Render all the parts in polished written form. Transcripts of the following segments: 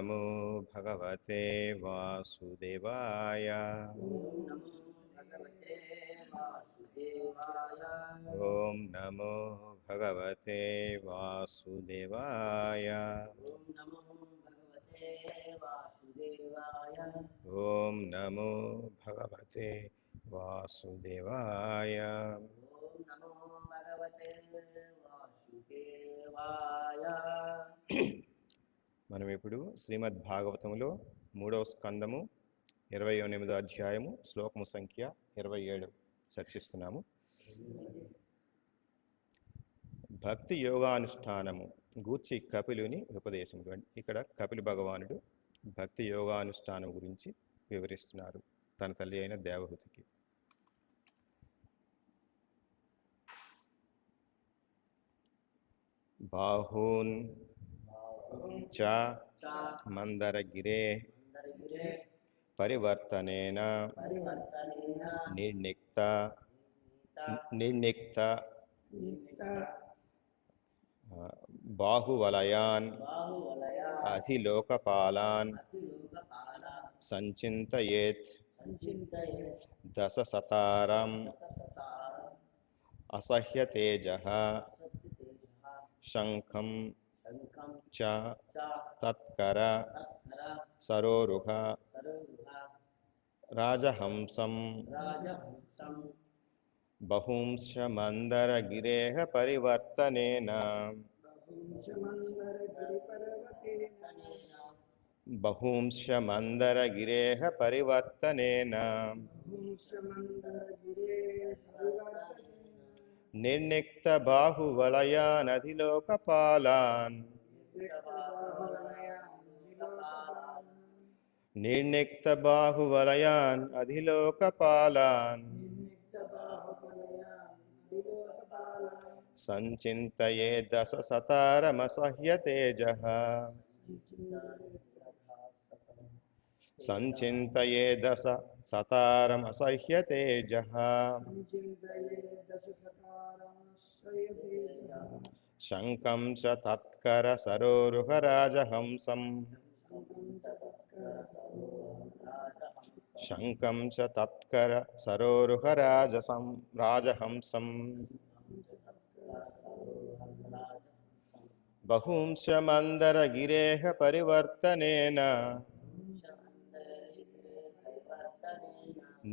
నమో భగవతే వాసుదేవాయ. ఓం నమో భగవతే వాసుదేవాయ. ఓం నమో భగవతే వాసుదేవాయ. మనం ఇప్పుడు శ్రీమద్ భాగవతములో 3వ స్కందము 28వ అధ్యాయము శ్లోకము సంఖ్య 27 చర్చిస్తున్నాము. భక్తి యోగానుష్ఠానము గూర్చి కపిలుని ఉపదేశం. ఇక్కడ కపిల భగవానుడు భక్తి యోగానుష్ఠానం గురించి వివరిస్తున్నారు తన తల్లి అయిన దేవహూతికి. బాహూన్ చ మందరగిరే పరివర్తనేన నిర్నిక్త బాహువలయాన్ అధిలోకపాలాన్ సంచింతయేత్ దశసతారం అసహ్యతేజః శంఖం చ తత్కర సరోరుహ రాజహంసం బహుంశ మందరగిరేః పరివర్తనేన బహుంశ మందరగిరేః పరివర్తనేన నిర్నిక్త బాహువలయాన్ అధిలోకపాలాన్ నిర్నిక్త బాహువలయాన్ అధిలోకపాలాన్ సంచింతయే దశసతారమసహ్యతేజః సంచింతయే దశసతారమసహ్యతేజః శంఖం చ తత్కర సరోరుహ రాజహంసం శంఖం చ తత్కర సరోరుహ రాజహంసం బహుంశ మందరగిరేః పరివర్తనేన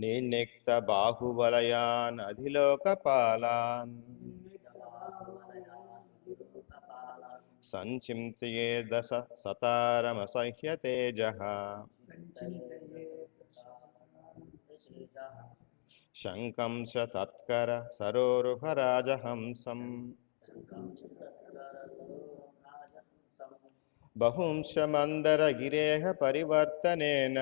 నిర్నిక్త బాహువలయాన్ అధిలోకపాలాన్ సంచింతయే దశసతారమసహ్యతేజః శంఖం చ తత్కర సరోరుహ రాజహంసం బహుంశ మందరగిరేః పరివర్తనేన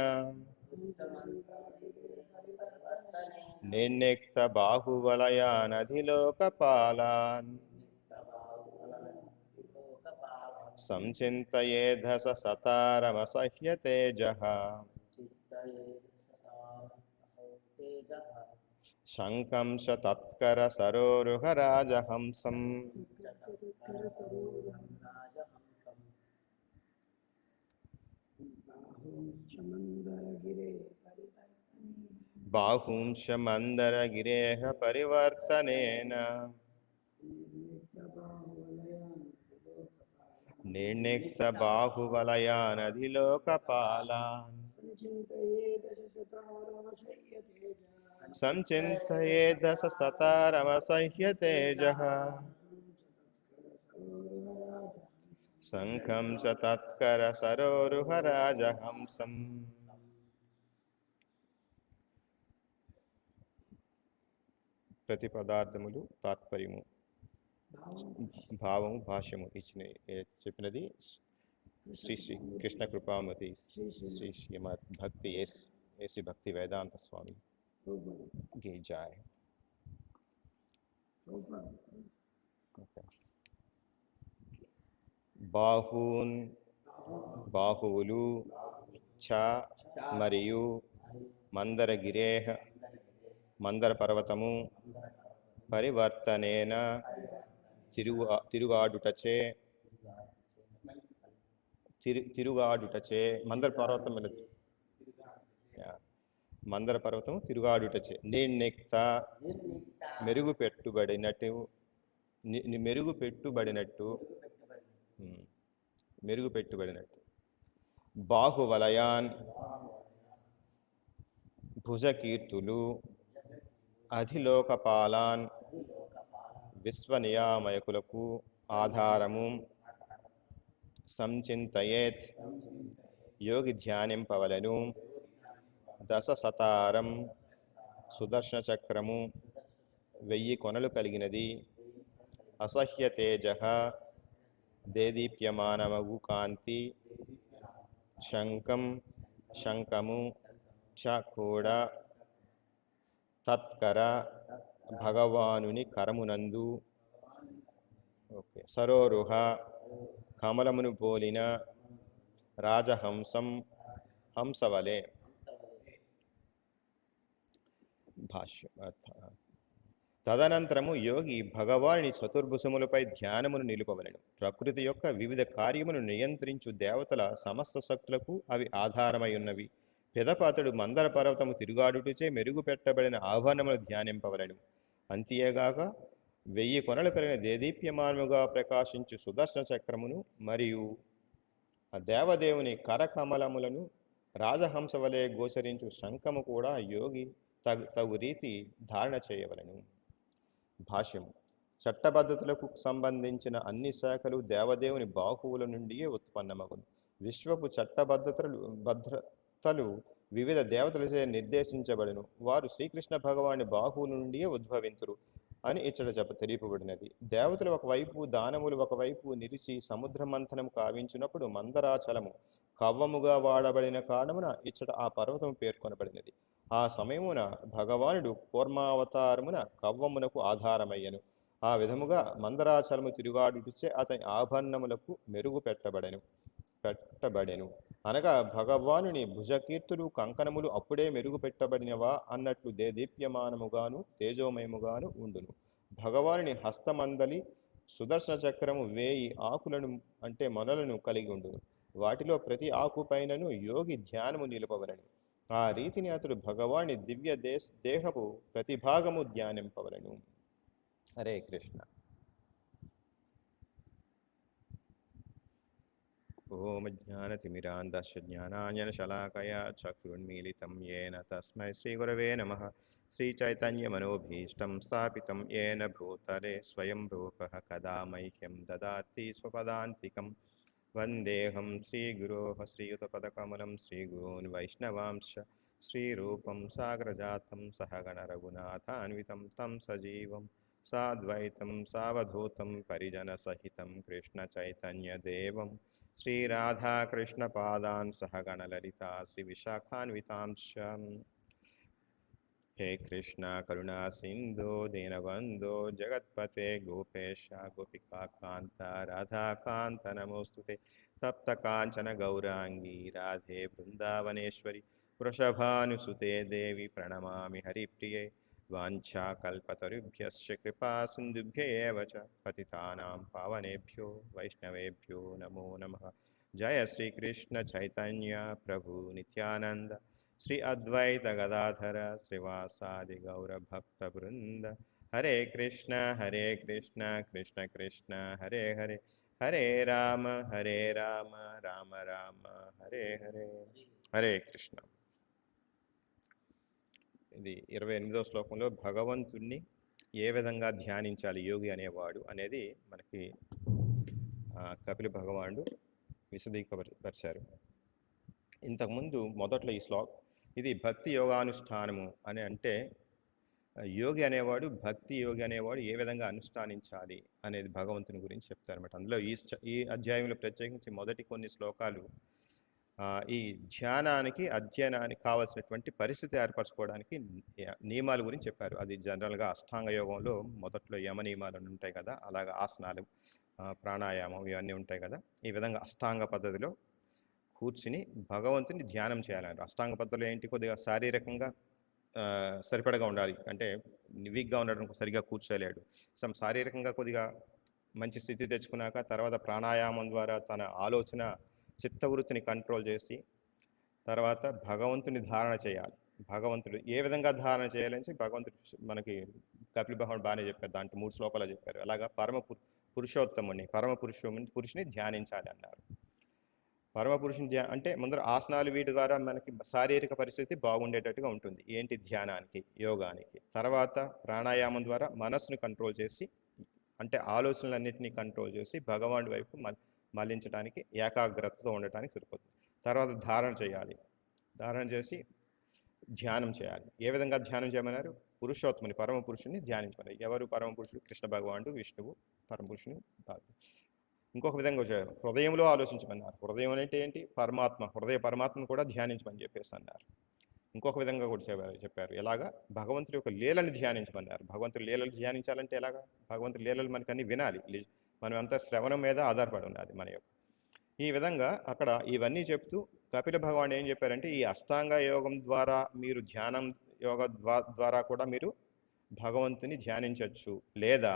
నిర్నిక్త బాహువలయాన్ అధిలోకపాలాన్ సంచింతయే దశసతారమసహ్యతేజః శంఖం చ తత్కర సరోరుహ రాజహంసం బాహుంశ మందరగిరేః పరివర్తనేన నిర్నిక్త బాహువలయాన్ అధిలోకపాలాన్ సంచింతయే దశసతారమసహ్యతేజః శంఖం చ తత్కర సరోరుహ రాజహంసం. ప్రతి పదార్థములు తాత్పర్యము భావము భాష్యము చెప్పినది శ్రీ శ్రీ కృష్ణ కృపామతి శ్రీ శ్రీమద్ భక్తి ఏసి భక్తి వేదాంత స్వామి కి జై. బాహూన్ బాహువులు చ మరియు మందరగిరేః మందర పర్వతము పరివర్తనేన తిరుగాడుటచే తిరుగాడుటచే మందర పర్వతం మీద మందర పర్వతం తిరుగాడుటచే నేనెక్త మెరుగుపెట్టుబడినట్టు మెరుగుపెట్టుబడినట్టు బాహువలయాన్ భుజకీర్తులు అధిలోకపాలాన్ విశ్వనియామయకులకు ఆధారము సంచింతయేత్ యోగి ధ్యానింపవలెను దశసతారం సుదర్శన చక్రము 1000 కొనలు కలిగినది అసహ్య తేజ దేదీప్యమానమగు కాంతి శంఖము చ కూడా తత్కర భగవానుని కరమునందు సరోరుహ కమలమును పోలిన రాజహంసం హంసవలే. భాష్యం. తదనంతరము యోగి భగవాని చతుర్భుజములపై ధ్యానమును నిలుపవలెను. ప్రకృతి యొక్క వివిధ కార్యమును నియంత్రించు దేవతల సమస్త శక్తులకు అవి ఆధారమై ఉన్నవి. పిదప అతడు మందర పర్వతము తిరుగాడుటచే మెరుగుపెట్టబడిన ఆభరణములు ధ్యానింపవలెను. అంతేగాక 1000 కొనలు కలిగిన దేదీప్యమానముగా ప్రకాశించు సుదర్శన చక్రమును మరియు ఆ దేవదేవుని కరకమలములను రాజహంస వలె గోచరించు శంఖము కూడా యోగి తగు రీతి ధారణ చేయవలెను. భాష్యము. చట్టబద్ధతులకు సంబంధించిన అన్ని శాఖలు దేవదేవుని బాహువుల నుండియే ఉత్పన్నమగును. విశ్వపు భద్రతలు వివిధ దేవతలచే నిర్దేశించబడును. వారు శ్రీకృష్ణ భగవాని బాహువుల నుండియే ఉద్భవింతురు అని ఇచ్చట తెలియబడినది. దేవతలు ఒకవైపు, దానములు ఒకవైపు నిలిచి సముద్ర మంథనం కావించినప్పుడు మందరాచలము కవ్వముగా వాడబడిన కారణమున ఇచ్చట ఆ పర్వతం పేర్కొనబడినది. ఆ సమయమున భగవానుడు కూర్మావతారమున కవ్వమునకు ఆధారమయ్యను. ఆ విధముగా మందరాచలము తిరుగాడుటచే అతని ఆభరణములకు మెరుగు పెట్టబడెను. అనగా భగవానుని భుజకీర్తులు కంకణములు అప్పుడే మెరుగు పెట్టబడినవా అన్నట్లు దేదీప్యమానముగాను తేజోమయముగాను ఉండును. భగవానుని హస్తమందలి సుదర్శన చక్రము 1000 ఆకులను అంటే మొనలను కలిగి ఉండును. వాటిలో ప్రతి ఆకు పైనను యోగి ధ్యానము నిలుపవలెను. ఆ రీతిని అతడు భగవాని దివ్య దేహపు ప్రతిభాగము ధ్యానింపవలెను. హరే కృష్ణ. ఓం జ్ఞానతిమిరాంధస్య జ్ఞానాంజనశలాకయా చక్షురున్మీలితం యేన తస్మై శ్రీగురవే నమః. శ్రీచైతన్యమనోభీష్టం స్థాపితం యేన భూతలే స్వయం రూపః కదా మह्यं దదాతి స్వపదాంతికం. వందేహం శ్రీగురోః శ్రీయుతపదకమలం శ్రీగురూన్ వైష్ణవాంశ్చ శ్రీరూపం సాగరజాతం సహగణ రఘునాథాన్వితం తం సజీవం సాద్వైతం సావధూతం పరిజనసహితం కృష్ణ చైతన్యదేవం శ్రీరాధాకృష్ణపాదాన్ సహగణలలితా శ్రీవిశాఖాన్వితాంశ్చ. హే కృష్ణ కరుణా సింధో దీనబంధో జగత్పతే గోపేశ గోపికాకాంత రాధాకాంత నమోస్తుతే. తప్త కాంచన గౌరాంగీ రాధే బృందావనేశ్వరి వృషభానుసుతే దేవి ప్రణమామి హరిప్రియే. వాంఛాకల్పతరుభ్యశ్చ కృపా సింధుభ్య ఏవ చ పతితానాం పావనేభ్యో వైష్ణవేభ్యో నమో నమః. జయ శ్రీకృష్ణ చైతన్య ప్రభు నిత్యానంద శ్రీ అద్వైత గదాధర శ్రీవాసాది గౌరభక్త బృంద. హరే కృష్ణ కృష్ణ కృష్ణ హరే హరే, హరే రామ రామ రామ హరే హరే. హరే కృష్ణ. ఇది 28వ శ్లోకంలో భగవంతుణ్ణి ఏ విధంగా ధ్యానించాలి యోగి అనేవాడు అనేది మనకి కపిల భగవానుడు విశదీకరించారు. ఇంతకుముందు మొదట్లో ఈ ఇది భక్తి యోగానుష్ఠానము అని అంటే యోగి అనేవాడు భక్తి యోగి అనేవాడు ఏ విధంగా అనుష్ఠానించాలి అనేది భగవంతుని గురించి చెప్తారన్నమాట. అందులో ఈ అధ్యాయంలో ప్రత్యేకించి మొదటి కొన్ని శ్లోకాలు ఈ ధ్యానానికి అధ్యయనానికి కావాల్సినటువంటి పరిస్థితి ఏర్పరచుకోవడానికి నియమాల గురించి చెప్పారు. అది జనరల్గా అష్టాంగ యోగంలో మొదట్లో యమ నియమాలు ఉంటాయి కదా, అలాగా ఆసనాలు ప్రాణాయామం ఇవన్నీ ఉంటాయి కదా. ఈ విధంగా అష్టాంగ పద్ధతిలో కూర్చుని భగవంతుని ధ్యానం చేయాలంటే అష్టాంగ పద్ధతిలో ఏంటి, కొద్దిగా శారీరకంగా సరిపడగా ఉండాలి. అంటే వీక్గా ఉండడం సరిగా కూర్చోలేడు. శారీరకంగా కొద్దిగా మంచి స్థితి తెచ్చుకున్నాక తర్వాత ప్రాణాయామం ద్వారా తన ఆలోచన చిత్తవృత్తిని కంట్రోల్ చేసి తర్వాత భగవంతుని ధారణ చేయాలి. భగవంతుడు ఏ విధంగా ధారణ చేయాలని భగవంతుడు మనకి కపిల భగవానుడు బాగానే చెప్పారు. దాంట్లో 3 శ్లోకాలు చెప్పారు. అలాగా పురుషోత్తముని పురుషుని ధ్యానించాలి అన్నారు. పరమపురుషుని అంటే ముందర ఆసనాలు వీటి ద్వారా మనకి శారీరక పరిస్థితి బాగుండేటట్టుగా ఉంటుంది. ఏంటి? ధ్యానానికి, యోగానికి. తర్వాత ప్రాణాయామం ద్వారా మనస్సును కంట్రోల్ చేసి, అంటే ఆలోచనలన్నింటినీ కంట్రోల్ చేసి భగవానుడి వైపు మళ్లించడానికి ఏకాగ్రతతో ఉండటానికి సరిపోతుంది. తర్వాత ధారణ చేయాలి. ధారణ చేసి ధ్యానం చేయాలి. ఏ విధంగా ధ్యానం చేయమన్నారు? పురుషోత్తముని, పరమ పురుషుని ధ్యానించమన్నారు. ఎవరు పరమ పురుషుడు? కృష్ణ భగవానుడు, విష్ణువు, పరమ పురుషుని. ఇంకొక విధంగా హృదయంలో ఆలోచించమన్నారు. హృదయం అంటే ఏంటి? పరమాత్మ. హృదయ పరమాత్మను కూడా ధ్యానించమని చెప్పేసి అన్నారు. ఇంకొక విధంగా కూడా చెప్పారు. ఎలాగా? భగవంతుడి యొక్క లీలను ధ్యానించమన్నారు. భగవంతుడి లీలలు ధ్యానించాలంటే ఎలాగా? భగవంతుడి లీలలు మనకు అన్ని వినాలి. మనం అంతా శ్రవణం మీద ఆధారపడి ఉన్నది మన యొక్క. ఈ విధంగా అక్కడ ఇవన్నీ చెప్తూ కపిల భగవాన్ ఏం చెప్పారంటే, ఈ అష్టాంగ యోగం ద్వారా మీరు ధ్యానం యోగ ద్వారా కూడా మీరు భగవంతుని ధ్యానించవచ్చు. లేదా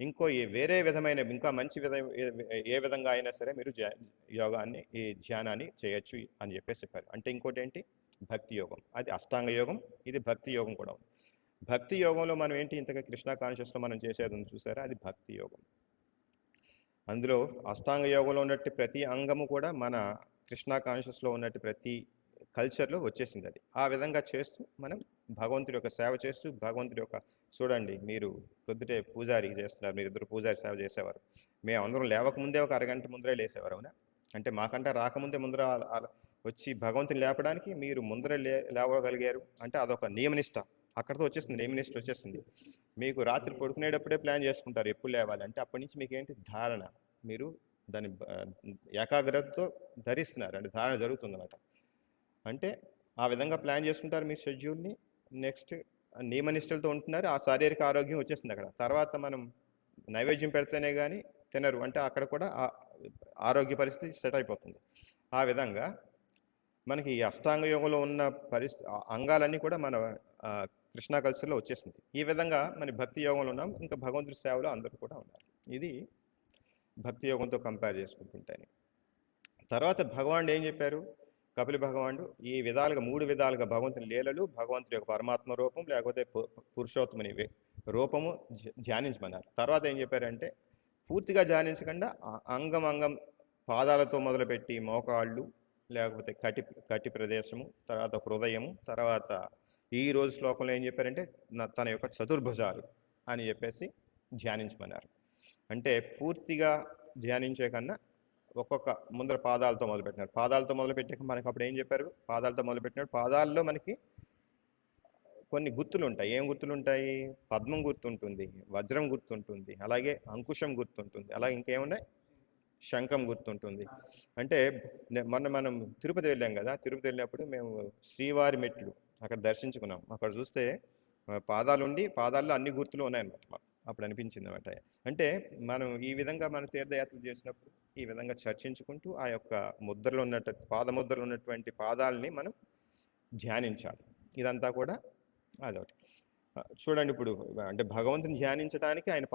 ఇంకో వేరే విధమైన ఇంకా మంచి ఏ విధంగా అయినా సరే మీరు యోగాన్ని, ఈ ధ్యానాన్ని చేయొచ్చు అని చెప్పేసి చెప్పారు. అంటే ఇంకోటి ఏంటి? భక్తి యోగం. అది అష్టాంగ యోగం, ఇది భక్తి యోగం కూడా. భక్తి యోగంలో మనం ఏంటి? ఇంతగా కృష్ణ కాన్షియస్లో మనం చేసేది చూసారా? అది భక్తి యోగం. అందులో అష్టాంగ యోగంలో ఉన్నట్టు ప్రతి అంగము కూడా మన కృష్ణ కాన్షియస్లో ఉన్నట్టు ప్రతి కల్చర్లో వచ్చేసింది. అది ఆ విధంగా చేస్తూ మనం భగవంతుడి యొక్క సేవ చేస్తూ భగవంతుడి యొక్క చూడండి, మీరు పొద్దుటే పూజారి చేస్తున్నారు, మీరు ఇద్దరు పూజారి సేవ చేసేవారు. మేము అందరం లేవకముందే ఒక అరగంట ముందరే లేసేవారు. అవునా? అంటే మాకంటే రాకముందే ముందర వచ్చి భగవంతుని లేపడానికి మీరు ముందరే లేవగలిగారు అంటే అదొక నియమనిష్ట. అక్కడితో వచ్చేస్తుంది, నియమనిష్ట వచ్చేస్తుంది. మీకు రాత్రి పడుకునేటప్పుడే ప్లాన్ చేసుకుంటారు ఎప్పుడు లేవాలి అంటే. అప్పటి నుంచి మీకు ఏంటి? ధారణ. మీరు దాన్ని ఏకాగ్రతతో ధరిస్తున్నారు, అంటే ధారణ జరుగుతుందన్నమాట. అంటే ఆ విధంగా ప్లాన్ చేసుకుంటారు మీ షెడ్యూల్ని. నెక్స్ట్ నియమనిష్టలతో ఉంటున్నారు, ఆ శారీరక ఆరోగ్యం వచ్చేస్తుంది అక్కడ. తర్వాత మనం నైవేద్యం పెడితేనే కానీ తినరు, అంటే అక్కడ కూడా ఆరోగ్య పరిస్థితి సెట్ అయిపోతుంది. ఆ విధంగా మనకి ఈ అష్టాంగ యోగంలో ఉన్న అంగాలన్నీ కూడా మన కృష్ణ కల్చర్లో వచ్చేసింది. ఈ విధంగా మన భక్తి యోగంలో ఉన్నాం, ఇంకా భగవంతుడి సేవలో అందరూ కూడా ఉన్నారు. ఇది భక్తి యోగంతో కంపేర్ చేసుకుంటుంటాను. తర్వాత భగవానుడు ఏం చెప్పారు? కపిల భగవానుడు ఈ విధాలుగా 3 విధాలుగా భగవంతుని లీలలు, భగవంతుడి యొక్క పరమాత్మ రూపం, లేకపోతే పురుషోత్తముని రూపము ధ్యానించమన్నారు. తర్వాత ఏం చెప్పారంటే, పూర్తిగా ధ్యానించకుండా అంగం పాదాలతో మొదలుపెట్టి మోకాళ్ళు, లేకపోతే కటి ప్రదేశము, తర్వాత హృదయము, తర్వాత ఈ రోజు శ్లోకంలో ఏం చెప్పారంటే తన యొక్క చతుర్భుజాలు అని చెప్పేసి ధ్యానించమన్నారు. అంటే పూర్తిగా ధ్యానించే కన్నా ఒక్కొక్క ముందర పాదాలతో మొదలుపెట్టినారు. పాదాలతో మొదలుపెట్టాక మనకు అప్పుడు ఏం చెప్పారు? పాదాలతో మొదలుపెట్టినాడు. పాదాల్లో మనకి కొన్ని గుర్తులు ఉంటాయి. ఏం గుర్తులు ఉంటాయి? పద్మం గుర్తుంటుంది, వజ్రం గుర్తుంటుంది, అలాగే అంకుశం గుర్తుంటుంది, అలాగే ఇంకేమున్నాయి? శంఖం గుర్తుంటుంది. అంటే మనం తిరుపతి వెళ్ళాం కదా, తిరుపతి వెళ్ళినప్పుడు మేము శ్రీవారి మెట్లు అక్కడ దర్శించుకున్నాం. అక్కడ చూస్తే పాదాలుండి పాదాల్లో అన్ని గుర్తులు ఉన్నాయన్నమాట. మాకు అప్పుడు అనిపించింది అనమాట. అంటే మనం ఈ విధంగా మన తీర్థయాత్రలు చేసినప్పుడు ఈ విధంగా చర్చించుకుంటూ ఆ యొక్క ముద్రలో పాదముద్రలో ఉన్నటువంటి పాదాలని మనం ధ్యానించాలి. ఇదంతా కూడా అదొకటి. చూడండి, ఇప్పుడు అంటే భగవంతుని ధ్యానించడానికి ఆయన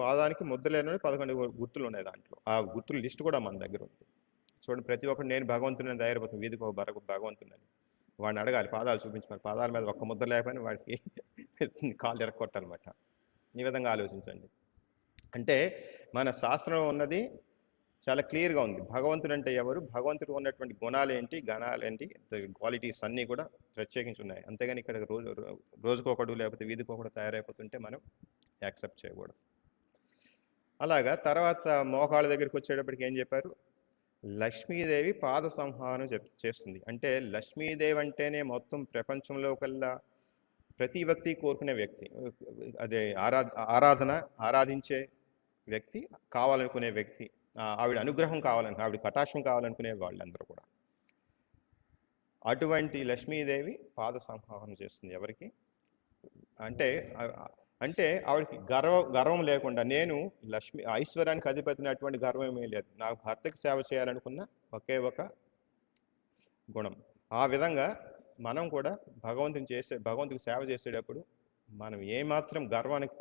పాదానికి ముద్రలేని 11 గుర్తులు ఉన్నాయి. దాంట్లో ఆ గుర్తుల లిస్ట్ కూడా మన దగ్గర ఉంది. చూడండి, ప్రతి ఒక్కరు నేను భగవంతుని తయారైపోతుంది, వీధికి ఒక భగవంతుని అని వాడిని అడగాలి, పాదాలు చూపించమని. పాదాల మీద ఒక్క ముద్ర లేకపోయినా వాడికి కాళ్ళు ఎరక్కొట్టాలన్నమాట. ఈ విధంగా ఆలోచించండి. అంటే మన శాస్త్రంలో ఉన్నది చాలా క్లియర్గా ఉంది. భగవంతుడు అంటే ఎవరు, భగవంతుడు ఉన్నటువంటి గుణాలు ఏంటి, గణాలేంటి, క్వాలిటీస్ అన్నీ కూడా ప్రత్యేకించి ఉన్నాయి. అంతేగాని ఇక్కడ రోజుకొకడు లేకపోతే వీధికొకడు తయారైపోతుంటే మనం యాక్సెప్ట్ చేయకూడదు. అలాగా తర్వాత మోకాళ్ళ దగ్గరికి వచ్చేటప్పటికి ఏం చెప్పారు? లక్ష్మీదేవి పాద సంహారం చేస్తుంది. అంటే లక్ష్మీదేవి అంటేనే మొత్తం ప్రపంచంలో కల్లా ప్రతి వ్యక్తి కోరుకునే వ్యక్తి, అదే ఆరాధించే వ్యక్తి, కావాలనుకునే వ్యక్తి, ఆవిడ అనుగ్రహం ఆవిడ కటాక్షం కావాలనుకునే వాళ్ళందరూ కూడా. అటువంటి లక్ష్మీదేవి పాద సంహారం చేస్తుంది. ఎవరికి అంటే ఆవిడకి గర్వం లేకుండా, నేను ఐశ్వర్యానికి అధిపతిని, అటువంటి గర్వం ఏమీ లేదు, నాకు భర్తకి సేవ చేయాలనుకున్న ఒకే ఒక గుణం. ఆ విధంగా మనం కూడా భగవంతుడికి సేవ చేసేటప్పుడు మనం ఏమాత్రం గర్వానికి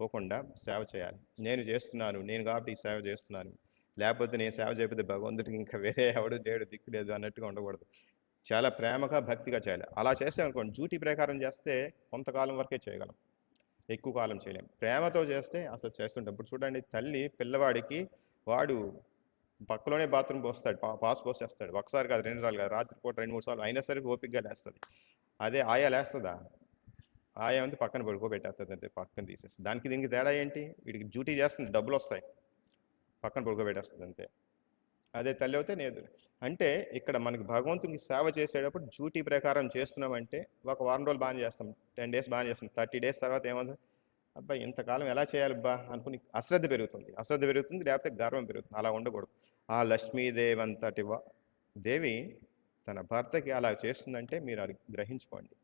పోకుండా సేవ చేయాలి. నేను కాబట్టి ఈ సేవ చేస్తున్నాను, లేకపోతే నేను సేవ చేయకపోతే భగవంతుడికి ఇంకా వేరే ఎవడు లేడు, దిక్కు లేదు అన్నట్టుగా ఉండకూడదు. చాలా ప్రేమగా, భక్తిగా చేయాలి. అలా చేస్తే అనుకోండి, డ్యూటీ ప్రకారం చేస్తే కొంతకాలం వరకే చేయగలం, ఎక్కువ కాలం చేయలేం. ప్రేమతో చేస్తే అసలు చేస్తుంటాం. ఇప్పుడు చూడండి, తల్లి పిల్లవాడికి వాడు పక్కలోనే బాత్రూమ్ పోస్తాడు, పాస్ పోసేస్తాడు. ఒకసారి కాదు, 2 సార్లు కాదు, రాత్రిపూట 2-3 సార్లు అయినా సరే ఓపికగా లేస్తుంది. అదే ఆయా లేస్తుందా? ఆయా అంతా పక్కన పడుకోబెట్టేస్తుంది, అంతే, పక్కన తీసేస్తుంది. దానికి దీనికి తేడా ఏంటి? వీడికి డ్యూటీ చేస్తుంది, డబ్బులు వస్తాయి, పక్కన పడుకోబెట్టేస్తుంది అంతే. అదే తల్లి అయితే లేదు. అంటే ఇక్కడ మనకి భగవంతునికి సేవ చేసేటప్పుడు డ్యూటీ ప్రకారం చేస్తున్నామంటే ఒక వారం రోజులు బాగానే చేస్తాం, 10 డేస్ బాగానే చేస్తాం. 30 డేస్ తర్వాత ఏమవుతుంది? అబ్బాయి ఇంతకాలం ఎలా చేయాలబ్బా అనుకుని అశ్రద్ధ పెరుగుతుంది, లేకపోతే గర్వం పెరుగుతుంది. అలా ఉండకూడదు. ఆ లక్ష్మీదేవి అంతటి దేవి తన భర్తకి అలా చేస్తుందంటే మీరు అది గ్రహించుకోండి.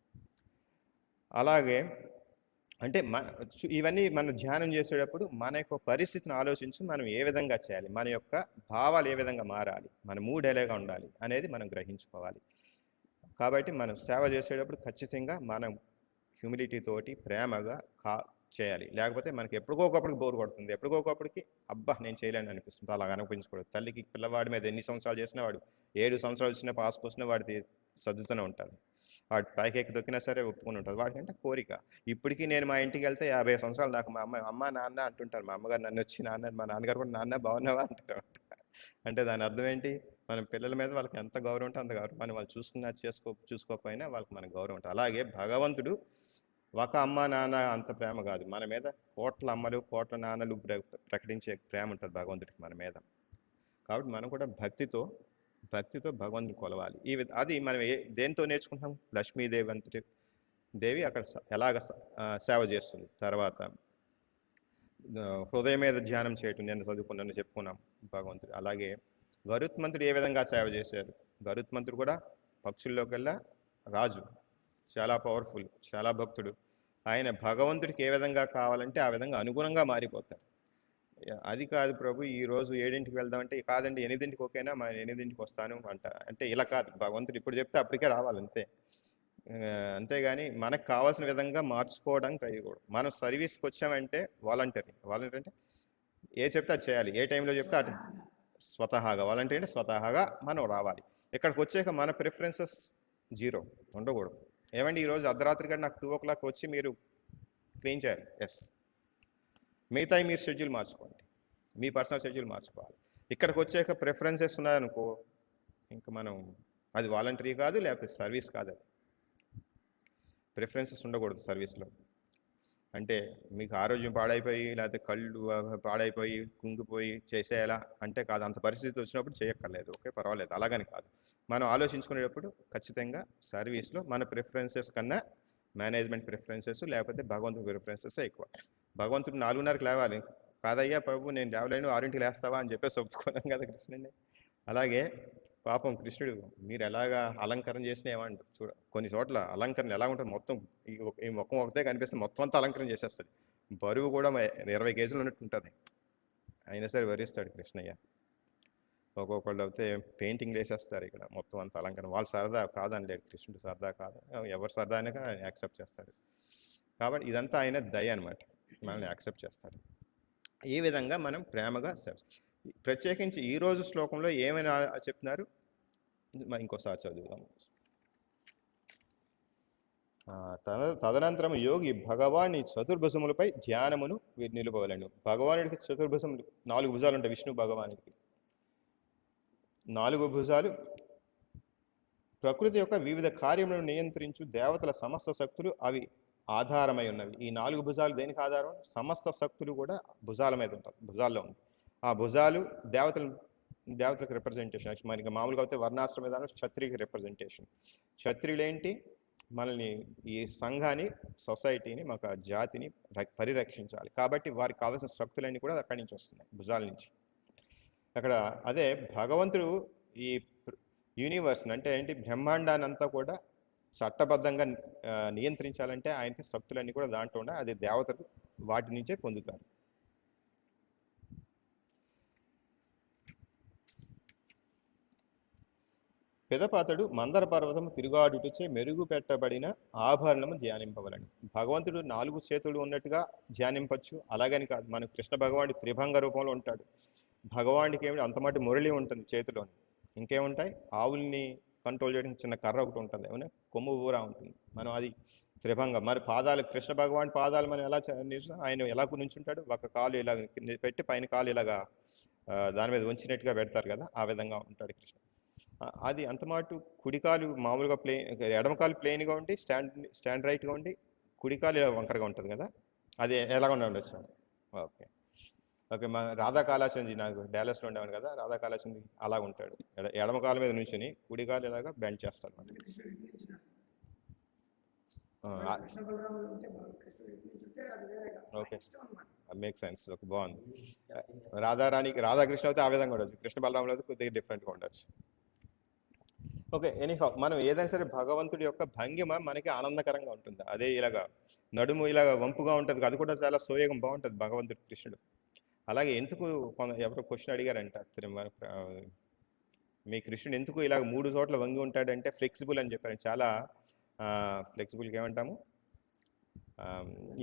అలాగే అంటే ఇవన్నీ మనం ధ్యానం చేసేటప్పుడు మన యొక్క పరిస్థితిని ఆలోచించి మనం ఏ విధంగా చేయాలి, మన యొక్క భావాలు ఏ విధంగా మారాలి, మన మూడ్ ఎలాగా ఉండాలి అనేది మనం గ్రహించుకోవాలి. కాబట్టి మనం సేవ చేసేటప్పుడు ఖచ్చితంగా మనం హ్యూమిలిటీ తోటి ప్రేమగా చేయాలి. లేకపోతే మనకి ఎప్పటికోకప్పటికి బోర్ కొడుతుంది, ఎప్పటికోకప్పటికి అబ్బా నేను చేయలేని అనిపిస్తుంది. అలా అనిపించకూడదు. తల్లికి పిల్లవాడి మీద ఎన్ని సంవత్సరాలు చేసినా, వాడు 7 సంవత్సరాలు వచ్చినా పాస్ పోసినా వాడికి సర్దుతూనే ఉంటుంది. వాడు పైకి దొక్కినా సరే ఒప్పుకొని ఉంటుంది. వాడికంటే కోరిక. ఇప్పటికీ నేను మా ఇంటికి వెళ్తే 50 సంవత్సరాలు నాకు మా అమ్మ నాన్న అంటుంటారు. మా అమ్మగారు నన్ను వచ్చి నాన్న, మా నాన్నగారు కూడా నాన్న బాగున్నావా అంటారు. అంటే దాని అర్థం ఏంటి? మనం పిల్లల మీద వాళ్ళకి ఎంత గౌరవం ఉంటే అంత గౌరవం. మనం వాళ్ళు చూసుకోకపోయినా వాళ్ళకి మన గౌరవం ఉంటుంది. అలాగే భగవంతుడు ఒక అమ్మ నాన్న అంత ప్రేమ కాదు, మన మీద కోట్ల అమ్మలు కోట్ల నాన్నలు ప్రకటించే ప్రేమ ఉంటుంది భగవంతుడికి మన మీద. కాబట్టి మనం కూడా భక్తితో భగవంతుని కొలవాలి. అది మనం దేంతో నేర్చుకుంటాం? లక్ష్మీదేవి అంతటి దేవి అక్కడ ఎలాగ సేవ చేస్తుంది. తర్వాత హృదయం మీద ధ్యానం చేయటం, నేను చదువుకున్నాను చెప్పుకున్నాం భగవంతుడు. అలాగే గరుత్మంతుడు ఏ విధంగా సేవ చేశారు? గరుత్మంతుడు కూడా పక్షుల్లోకెల్లా రాజు, చాలా పవర్ఫుల్, చాలా భక్తుడు. ఆయన భగవంతుడికి ఏ విధంగా కావాలంటే ఆ విధంగా అనుగుణంగా మారిపోతాడు. అది కాదు ప్రభు, ఈరోజు 7ంటికి వెళ్దామంటే, కాదండి 8ంటికి ఓకేనా, మా 8ంటికి వస్తాను అంట. అంటే ఇలా కాదు, భగవంతుడు ఇప్పుడు చెప్తే అప్పటికే రావాలి అంతే. అంతేగాని మనకు కావాల్సిన విధంగా మార్చుకోవడానికి ట్రై చేయకూడదు. మనం సర్వీస్కి వచ్చామంటే వాలంటీర్ అంటే ఏ చెప్తే అది చేయాలి, ఏ టైంలో చెప్తే అటు స్వతహాగా. వాలంటీర్ అంటే స్వతహాగా మనం రావాలి. ఇక్కడికి వచ్చాక మన ప్రిఫరెన్సెస్ 0 ఉండకూడదు. ఏమండి ఈరోజు అర్ధరాత్రి కంటే నాకు 2 o'clock వచ్చి మీరు క్లీన్ చేయాలి, ఎస్. మిగతా మీరు షెడ్యూల్ మార్చుకోండి, మీ పర్సనల్ షెడ్యూల్ మార్చుకోవాలి. ఇక్కడికి వచ్చాక ప్రిఫరెన్సెస్ ఉన్నాయనుకో, ఇంకా మనం అది వాలంటరీ కాదు, లేకపోతే సర్వీస్ కాదు. అది ప్రిఫరెన్సెస్ ఉండకూడదు సర్వీస్లో. అంటే మీకు ఆరోగ్యం పాడైపోయి, లేకపోతే కళ్ళు పాడైపోయి కుంగిపోయి చేసేయాలా అంటే కాదు. అంత పరిస్థితి వచ్చినప్పుడు చేయక్కర్లేదు, ఓకే పర్వాలేదు, అలాగని కాదు. మనం ఆలోచించుకునేటప్పుడు ఖచ్చితంగా సర్వీస్లో మన ప్రిఫరెన్సెస్ కన్నా మేనేజ్మెంట్ ప్రిఫరెన్సెస్ లేకపోతే భగవంతుడి ప్రిఫరెన్సెస్ ఎక్కువ. భగవంతుడు 4:30కి లేవాలి, కాదయ్యా ప్రభు నేను లేవలేను, 6ంటికి లేస్తావా అని చెప్పేసి ఒప్పుకున్నాం కదా కృష్ణుడిని. అలాగే పాపం కృష్ణుడు మీరు ఎలాగా అలంకరణ చేసినా ఏమంటారు చూడ, కొన్ని చోట్ల అలంకరణ ఎలా ఉంటుంది, మొత్తం ఈ ముఖం ఒకటే కనిపిస్తే మొత్తం అంతా అలంకరణ చేసేస్తాడు. బరువు కూడా 20 కేజీలు ఉన్నట్టు ఉంటుంది, అయినా సరే వరిస్తాడు కృష్ణయ్య. ఒక్కొక్కళ్ళు అయితే పెయింటింగ్ వేసేస్తారు ఇక్కడ మొత్తం అంత అలంకరణ. వాళ్ళు సరదా కాదని లేదు, కృష్ణుడు సరదా కాదు, ఎవరు సరదా అయినా ఆయన యాక్సెప్ట్ చేస్తాడు. కాబట్టి ఇదంతా ఆయన దయ అనమాట, మనల్ని యాక్సెప్ట్ చేస్తాడు. ఈ విధంగా మనం ప్రేమగా ప్రత్యేకించి ఈరోజు శ్లోకంలో ఏమైనా చెప్తున్నారు, ఇంకోసారి చదువుదాం. తదనంతరం యోగి భగవాని చతుర్భుజములపై ధ్యానమును నిలుపవలను. భగవానుడికి చతుర్భుజములు 4 భుజాలు ఉంటాయి. విష్ణు భగవానుడికి 4 భుజాలు. ప్రకృతి యొక్క వివిధ కార్యములను నియంత్రించు దేవతల సమస్త శక్తులు అవి ఆధారమై ఉన్నవి. ఈ 4 భుజాలు దేనికి ఆధారం? సమస్త శక్తులు కూడా భుజాల మీద ఉంటారు, భుజాల్లో ఉంది. ఆ భుజాలు దేవతలకు రిప్రజెంటేషన్. మనకి మామూలుగా అయితే వర్ణాశ్రమ విధానం క్షత్రియుకి రిప్రజెంటేషన్. క్షత్రియులేంటి? మనల్ని, ఈ సంఘాన్ని, సొసైటీని, మాకు జాతిని పరిరక్షించాలి. కాబట్టి వారికి కావాల్సిన శక్తులన్నీ కూడా అక్కడి నుంచి వస్తున్నాయి, భుజాల నుంచి. అక్కడ అదే భగవంతుడు ఈ యూనివర్స్ని అంటే ఏంటి, బ్రహ్మాండాన్ని అంతా కూడా చట్టబద్ధంగా నియంత్రించాలంటే ఆయనకి శక్తులన్నీ కూడా దాంట్లో ఉండే, అది దేవతలు వాటి నుంచే పొందుతారు. పిదపాతడు మందర పర్వతము తిరుగాడుటచే మెరుగు పెట్టబడిన ఆభరణము ధ్యానింపవలను. భగవంతుడు 4 చేతులు ఉన్నట్టుగా ధ్యానింపచ్చు, అలాగని కాదు. మన కృష్ణ భగవానుడు త్రిభంగ రూపంలో ఉంటాడు. భగవానుడికి ఏమిటి అంతమాటి మురళి ఉంటుంది చేతిలో. ఇంకేముంటాయి, ఆవుల్ని కంట్రోల్ చేయడానికి చిన్న కర్ర ఒకటి ఉంటుంది, ఏమన్నా కొమ్ము ఊరా ఉంటుంది. మనం అది త్రిభంగం. మరి పాదాలు, కృష్ణ భగవాన్ పాదాలు మనం ఎలా ఆయన ఎలా నుంచుంటాడు, ఒక కాలు ఇలా పెట్టి పైన కాలు ఇలాగా దాని మీద ఉంచినట్టుగా పెడతారు కదా, ఆ విధంగా ఉంటాడు కృష్ణ. అది అంతమాటు కుడికాలు మామూలుగా ఎడమకాలు ప్లెయిన్గా ఉండి స్టాండ్ రైట్గా ఉండి, కుడికాలు ఇలా వంకరగా ఉంటుంది కదా, అది ఎలాగ ఉండొచ్చు. Okay okay. మా రాధా కాళాచంద్ నాకు డాలస్లో ఉండేవాడు కదా, రాధా కాళాచంద్ అలా ఉంటాడు, ఎడమకాల మీద నుంచుని కుడికాలు ఇలాగా బెండ్ చేస్తాడు. Okay, make sense. ఓకే, బాగుంది. రాధాకృష్ణ అయితే ఆ విధంగా ఉండొచ్చు, కృష్ణ బలరాములు అయితే కొద్దిగా డిఫరెంట్గా ఉండొచ్చు. ఓకే, ఎనీహౌ మనం ఏదైనా సరే భగవంతుడి యొక్క భంగిమ మనకి ఆనందకరంగా ఉంటుంది. అదే ఇలాగా నడుము ఇలాగ వంపుగా ఉంటుంది, అది కూడా చాలా సోయగం బాగుంటుంది భగవంతుడి కృష్ణుడు. అలాగే ఎందుకు ఎవరో క్వశ్చన్ అడిగారంట, మీ కృష్ణుడు ఎందుకు ఇలాగ 3 చోట్ల వంగి ఉంటాడంటే ఫ్లెక్సిబుల్ అని చెప్పారు. చాలా ఫ్లెక్సిబుల్గా ఏమంటాము,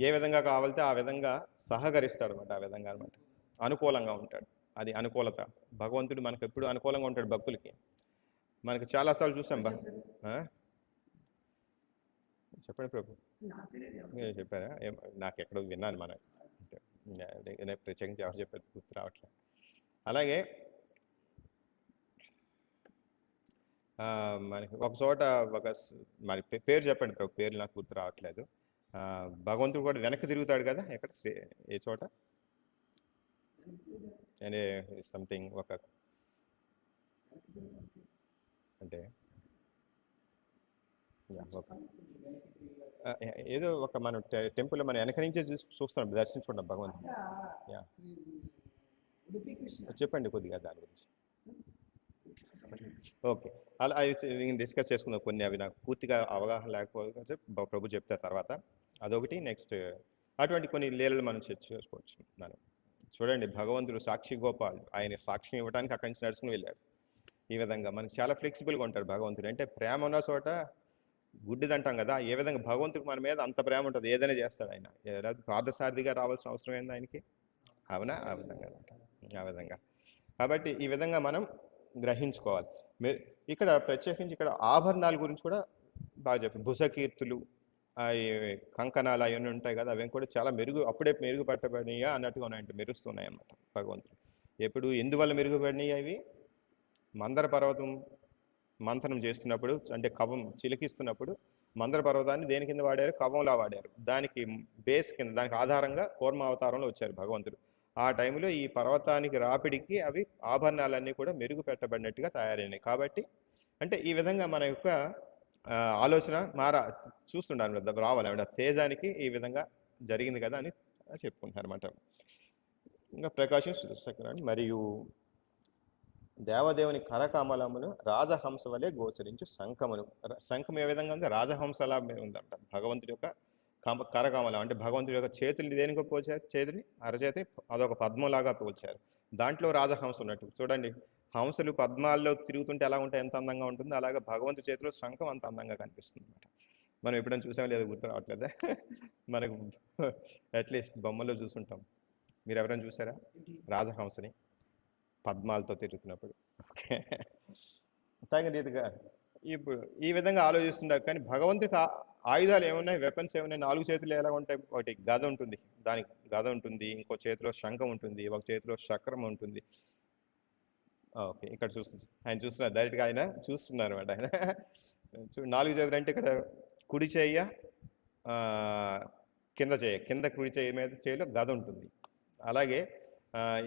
ఏ విధంగా కావాలితే ఆ విధంగా సహకరిస్తాడు అనమాట, ఆ విధంగా అనమాట, అనుకూలంగా ఉంటాడు. అది అనుకూలత. భగవంతుడు మనకు ఎప్పుడు అనుకూలంగా ఉంటాడు భక్తులకి. మనకు చాలాసార్లు చూసాం చెప్పండి ప్రభు, మీరు చెప్పారా? నాకు ఎక్కడో విన్నాను, మన ప్రత్యేకించి ఎవరు చెప్పారు గుర్తు రావట్లేదు. అలాగే మనకి ఒక చోట మరి పేరు చెప్పండి ప్రభు, పేరు నాకు గుర్తు రావట్లేదు. భగవంతుడు కూడా వెనక్కి తిరుగుతాడు కదా, ఎక్కడ ఏ చోట అనే సంథింగ్ ఒక అంటే ఏదో ఒక మనం టెంపుల్ మన వెనక నుంచే చూస్తాం, దర్శించుకుంటాం భగవంతుడు. చెప్పండి కొద్దిగా దాని గురించి. ఓకే, అలా డిస్కస్ చేసుకుందాం కొన్ని, అవి నాకు పూర్తిగా అవగాహన లేకపోతే ప్రభు చెప్తే తర్వాత. అదొకటి. నెక్స్ట్ అటువంటి కొన్ని లీలలు మనం చేసుకోవచ్చు. మనం చూడండి, భగవంతుడు సాక్షి గోపాల్, ఆయన సాక్షిని ఇవ్వడానికి అక్కడి నుంచి నడుచుకుని వెళ్ళాడు. ఈ విధంగా మనకి చాలా ఫ్లెక్సిబుల్గా ఉంటాడు భగవంతుడు. అంటే ప్రేమ ఉన్న చోట గుడ్డిది అంటాం కదా, ఏ విధంగా భగవంతుడికి మన మీద అంత ప్రేమ ఉంటుంది, ఏదైనా చేస్తాడు ఆయన. పార్థసారథిగా రావాల్సిన అవసరం ఏంది ఆయనకి, అవునా? ఆ విధంగా కాబట్టి ఈ విధంగా మనం గ్రహించుకోవాలి. ఇక్కడ ప్రత్యేకించి ఇక్కడ ఆభరణాల గురించి కూడా బాగా చెప్పారు. భుజకీర్తులు, కంకణాలు అవన్నీ ఉంటాయి కదా, అవి కూడా చాలా అప్పుడే మెరుగుపట్టబడినాయా అన్నట్టుగా ఉన్నాయంటే మెరుస్తున్నాయి అన్నమాట భగవంతుడు. ఎప్పుడు ఎందువల్ల మెరుగుపడినాయి అవి? మందర పర్వతం మంథనం చేస్తున్నప్పుడు, అంటే కవం చిలికిస్తున్నప్పుడు మందర పర్వతాన్ని దేని కింద వాడారు? కవంలా వాడారు. దానికి బేస్ కింద, దానికి ఆధారంగా కూర్మ అవతారంలో వచ్చారు భగవంతుడు. ఆ టైంలో ఈ పర్వతానికి రాపిడికి అవి ఆభరణాలన్నీ కూడా మెరుగుపెట్టబడినట్టుగా తయారైనాయి. కాబట్టి అంటే ఈ విధంగా మన యొక్క ఆలోచన చూస్తుండాలి, రావాలి తేజానికి ఈ విధంగా జరిగింది కదా అని చెప్పుకుంటారు అన్నమాట. ఇంకా ప్రకాశం సుదర్శకురాన్ని మరియు దేవదేవుని కరకమలమును రాజహంస వలె గోచరించు శంఖమును. శంఖం ఏ విధంగా ఉంది? రాజహంసలా ఉందంట భగవంతుడి యొక్క కరకమలం. అంటే భగవంతుడి యొక్క చేతుల్ని దేనికి పోల్చారు? చేతుని, అరచేతిని అదొక పద్మంలాగా పోల్చారు. దాంట్లో రాజహంస ఉన్నట్టు. చూడండి, హంసలు పద్మాల్లో తిరుగుతుంటే ఎలా ఉంటాయి, ఎంత అందంగా ఉంటుంది, అలాగే భగవంతుడి చేతిలో శంఖం అంత అందంగా కనిపిస్తుంది అనమాట. మనం ఎప్పుడైనా చూసామో లేదో గుర్తు రావట్లేదా? మనకు అట్లీస్ట్ బొమ్మలో చూసుంటాం. మీరు ఎవరైనా చూసారా రాజహంసని పద్మాలతో తిరుగుతున్నప్పుడు? ఓకే, తగిన రీతిగా ఇప్పుడు ఈ విధంగా ఆలోచిస్తున్నారు. కానీ భగవంతుడికి ఆయుధాలు ఏమున్నాయి, వెపన్స్ ఏమున్నాయి? 4 చేతులు ఎలా ఉంటాయి? ఒకటి గద ఉంటుంది, దానికి గద ఉంటుంది, ఇంకో చేతిలో శంఖం ఉంటుంది, ఒక చేతిలో చక్రం ఉంటుంది. ఓకే, ఇక్కడ ఆయన చూస్తున్నారు, డైరెక్ట్గా ఆయన చూస్తున్నారు అనమాట. ఆయన 4 చేతులు అంటే ఇక్కడ కుడి చేయ, కింద కుడి చేయ మీద చేయిలో గద ఉంటుంది. అలాగే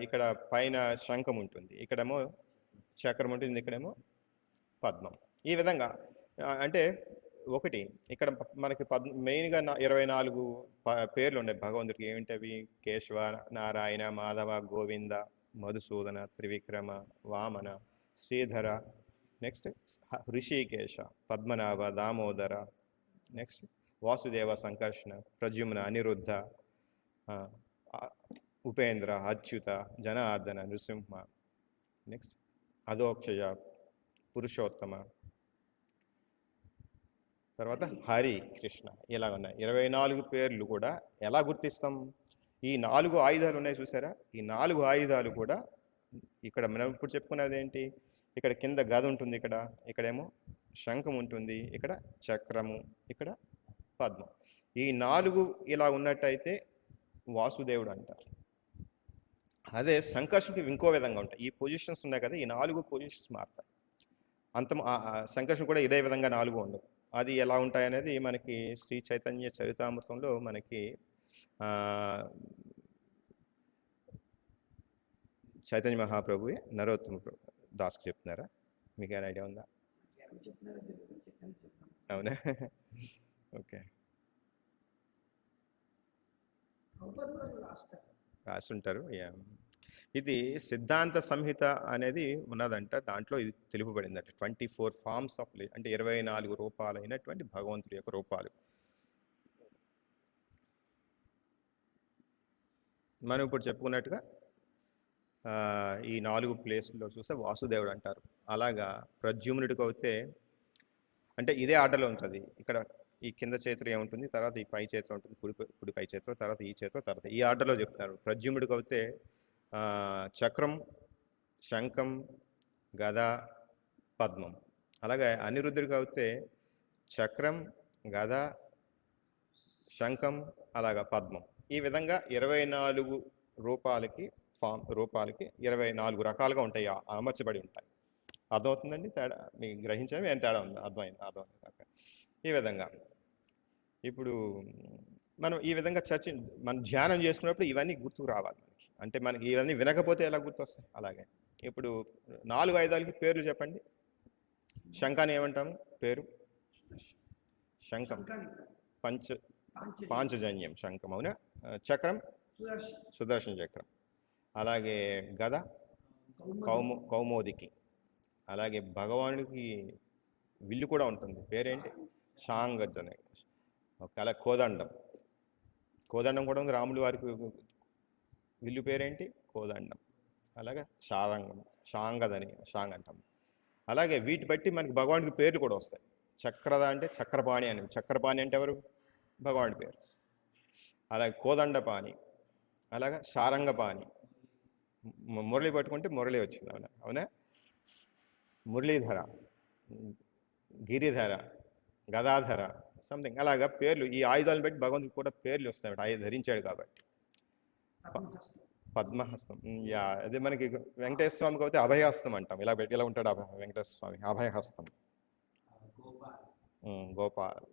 ఇక్కడ పైన శంఖం ఉంటుంది, ఇక్కడేమో చక్రం ఉంటుంది, ఇక్కడేమో పద్మం. ఈ విధంగా అంటే ఒకటి ఇక్కడ మనకి మెయిన్గా 24 పేర్లు ఉన్నాయి భగవంతుడికి. ఏమిటవి? కేశవ, నారాయణ, మాధవ, గోవింద, మధుసూదన, త్రివిక్రమ, వామన, శ్రీధర, నెక్స్ట్ ఋషికేశ, పద్మనాభ, దామోదర, నెక్స్ట్ వాసుదేవ, సంకర్షణ, ప్రద్యుమ్న, అనిరుద్ధ, ఉపేంద్ర, అచ్యుత, జనార్దన, నృసింహ, నెక్స్ట్ అధోక్షయ, పురుషోత్తమ, తర్వాత హరి, కృష్ణ. ఇలా ఉన్నాయి 24 పేర్లు. కూడా ఎలా గుర్తిస్తాం? ఈ 4 ఆయుధాలు ఉన్నాయి చూసారా? ఈ 4 ఆయుధాలు కూడా ఇక్కడ మనం ఇప్పుడు చెప్పుకున్నది ఏంటి, ఇక్కడ కింద గద ఉంటుంది, ఇక్కడేమో శంఖం ఉంటుంది, ఇక్కడ చక్రము, ఇక్కడ పద్మం. ఈ 4 ఇలా ఉన్నట్టయితే వాసుదేవుడు అంటారు. అదే సంకర్షణకి ఇంకో విధంగా ఉంటాయి. ఈ పొజిషన్స్ ఉన్నాయి కదా, ఈ 4 పొజిషన్స్ మారుతాయి. సంకర్షణ కూడా ఇదే విధంగా 4 ఉండవు. అది ఎలా ఉంటాయనేది మనకి శ్రీ చైతన్య చరితామృతంలో మనకి చైతన్య మహాప్రభువే నరోత్తమ దాస్కి చెప్తున్నారా? మీకు ఏమైనా ఐడియా ఉందా? అవునా? ఓకే, రాస్తుంటారు. ఇది సిద్ధాంత సంహిత అనేది ఉన్నదంట, దాంట్లో ఇది తెలుపబడిందట. 24 ఫార్మ్స్ ఆఫ్ అంటే 24 రూపాలైనటువంటి భగవంతుడి యొక్క రూపాలు. మనం ఇప్పుడు చెప్పుకున్నట్టుగా ఈ 4 ప్లేసుల్లో చూస్తే వాసుదేవుడు అంటారు. అలాగా ప్రద్యుమ్నుడికి అయితే అంటే ఇదే ఆర్డర్లో ఉంటుంది. ఇక్కడ ఈ కింద చేతులు ఏముంటుంది, తర్వాత ఈ పై చేతులు ఉంటుంది, కుడి పై చేతులు, తర్వాత ఈ చేతులు, తర్వాత ఈ ఆర్డర్లో చెప్తున్నారు. ప్రద్యుమ్నుడికి అయితే చక్రం, శంఖం, గద, పద్మం. అలాగే అనిరుద్ధుడికి అయితే చక్రం, గద, శంఖం, అలాగా పద్మం. ఈ విధంగా 24 రూపాలకి 24 రకాలుగా ఉంటాయి, అమర్చబడి ఉంటాయి. అర్థమవుతుందండి తేడా? మీకు గ్రహించాము ఏం తేడా ఉంది? అర్థమైంది. ఈ విధంగా ఇప్పుడు మనం ఈ విధంగా మనం ధ్యానం చేసుకున్నప్పుడు ఇవన్నీ గుర్తుకు రావాలి మనకి. అంటే మనకి ఇవన్నీ వినకపోతే ఎలా గుర్తొస్తాయి? అలాగే ఇప్పుడు 4 ఆయుధాలకి పేర్లు చెప్పండి. శంఖాన్ని ఏమంటాము పేరు? శంఖం పాంచజన్యం శంఖం, అవునా? చక్రం సుదర్శన చక్రం. అలాగే గద కౌమోదికి. అలాగే భగవానుడికి విల్లు కూడా ఉంటుంది, పేరేంటి? శాంగజన. అలా కోదండం కూడా ఉంది. రాముడి వారికి విల్లు పేరేంటి? కోదండం. అలాగే శాంగదని అంటాం. అలాగే వీటి బట్టి మనకి భగవానుడికి పేర్లు కూడా వస్తాయి. చక్రద అంటే చక్రపాణి అని. చక్రపాణి అంటే ఎవరు? భగవానుడి పేరు. అలాగే కోదండపాణి, అలాగా శారంగపాణి. మురళి పట్టుకుంటే మురళి వచ్చింది, అవునా? మురళీధర, గిరిధర, గదాధర, సంథింగ్ అలాగా పేర్లు. ఈ ఆయుధాలను బట్టి భగవంతుడికి కూడా పేర్లు వస్తాయి, ఆయన ధరించాడు కాబట్టి. పద్మహస్తం, అదే మనకి వెంకటేశ్వర స్వామికి అయితే అభయహస్తం అంటాం. ఇలా ఉంటాడు వెంకటేశ్వర స్వామి, అభయహస్తం. గోపాల్,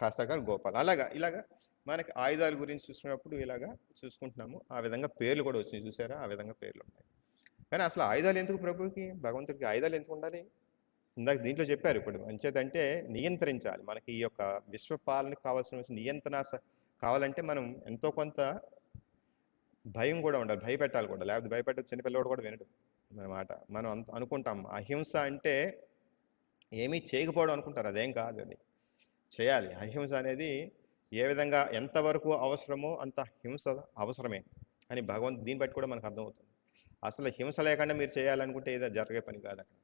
కాస్త గోపాల్. ఇలాగా మనకి ఆయుధాల గురించి చూసుకున్నప్పుడు ఇలాగా చూసుకుంటున్నాము. ఆ విధంగా పేర్లు కూడా వచ్చినాయి, చూసారా? ఆ విధంగా పేర్లు ఉన్నాయి. కానీ అసలు ఆయుధాలు ఎందుకు ప్రభువుకి, భగవంతుడికి ఆయుధాలు ఎందుకు ఉండాలి? ఇందాక దీంట్లో చెప్పారు. ఇప్పుడు మంచిదంటే నియంత్రించాలి. మనకి ఈ యొక్క విశ్వపాలనకు కావాల్సిన నియంత్రణ కావాలంటే మనం ఎంతో కొంత భయం కూడా ఉండాలి, భయపెట్టాలి కూడా. లేకపోతే భయపెట్టే చిన్నపిల్లవాడు కూడా వినడు మన మాట. మనం అనుకుంటాం అహింస అంటే ఏమీ చేయకపోవడం అనుకుంటారు, అదేం కాదు. అది చేయాలి. అహింస అనేది ఏ విధంగా ఎంతవరకు అవసరమో అంత హింస అవసరమే అని దీన్ని బట్టి కూడా మనకు అర్థమవుతుంది. అసలు హింస లేకుండా మీరు చేయాలనుకుంటే ఏదో జరిగే పని కాదు అక్కడ.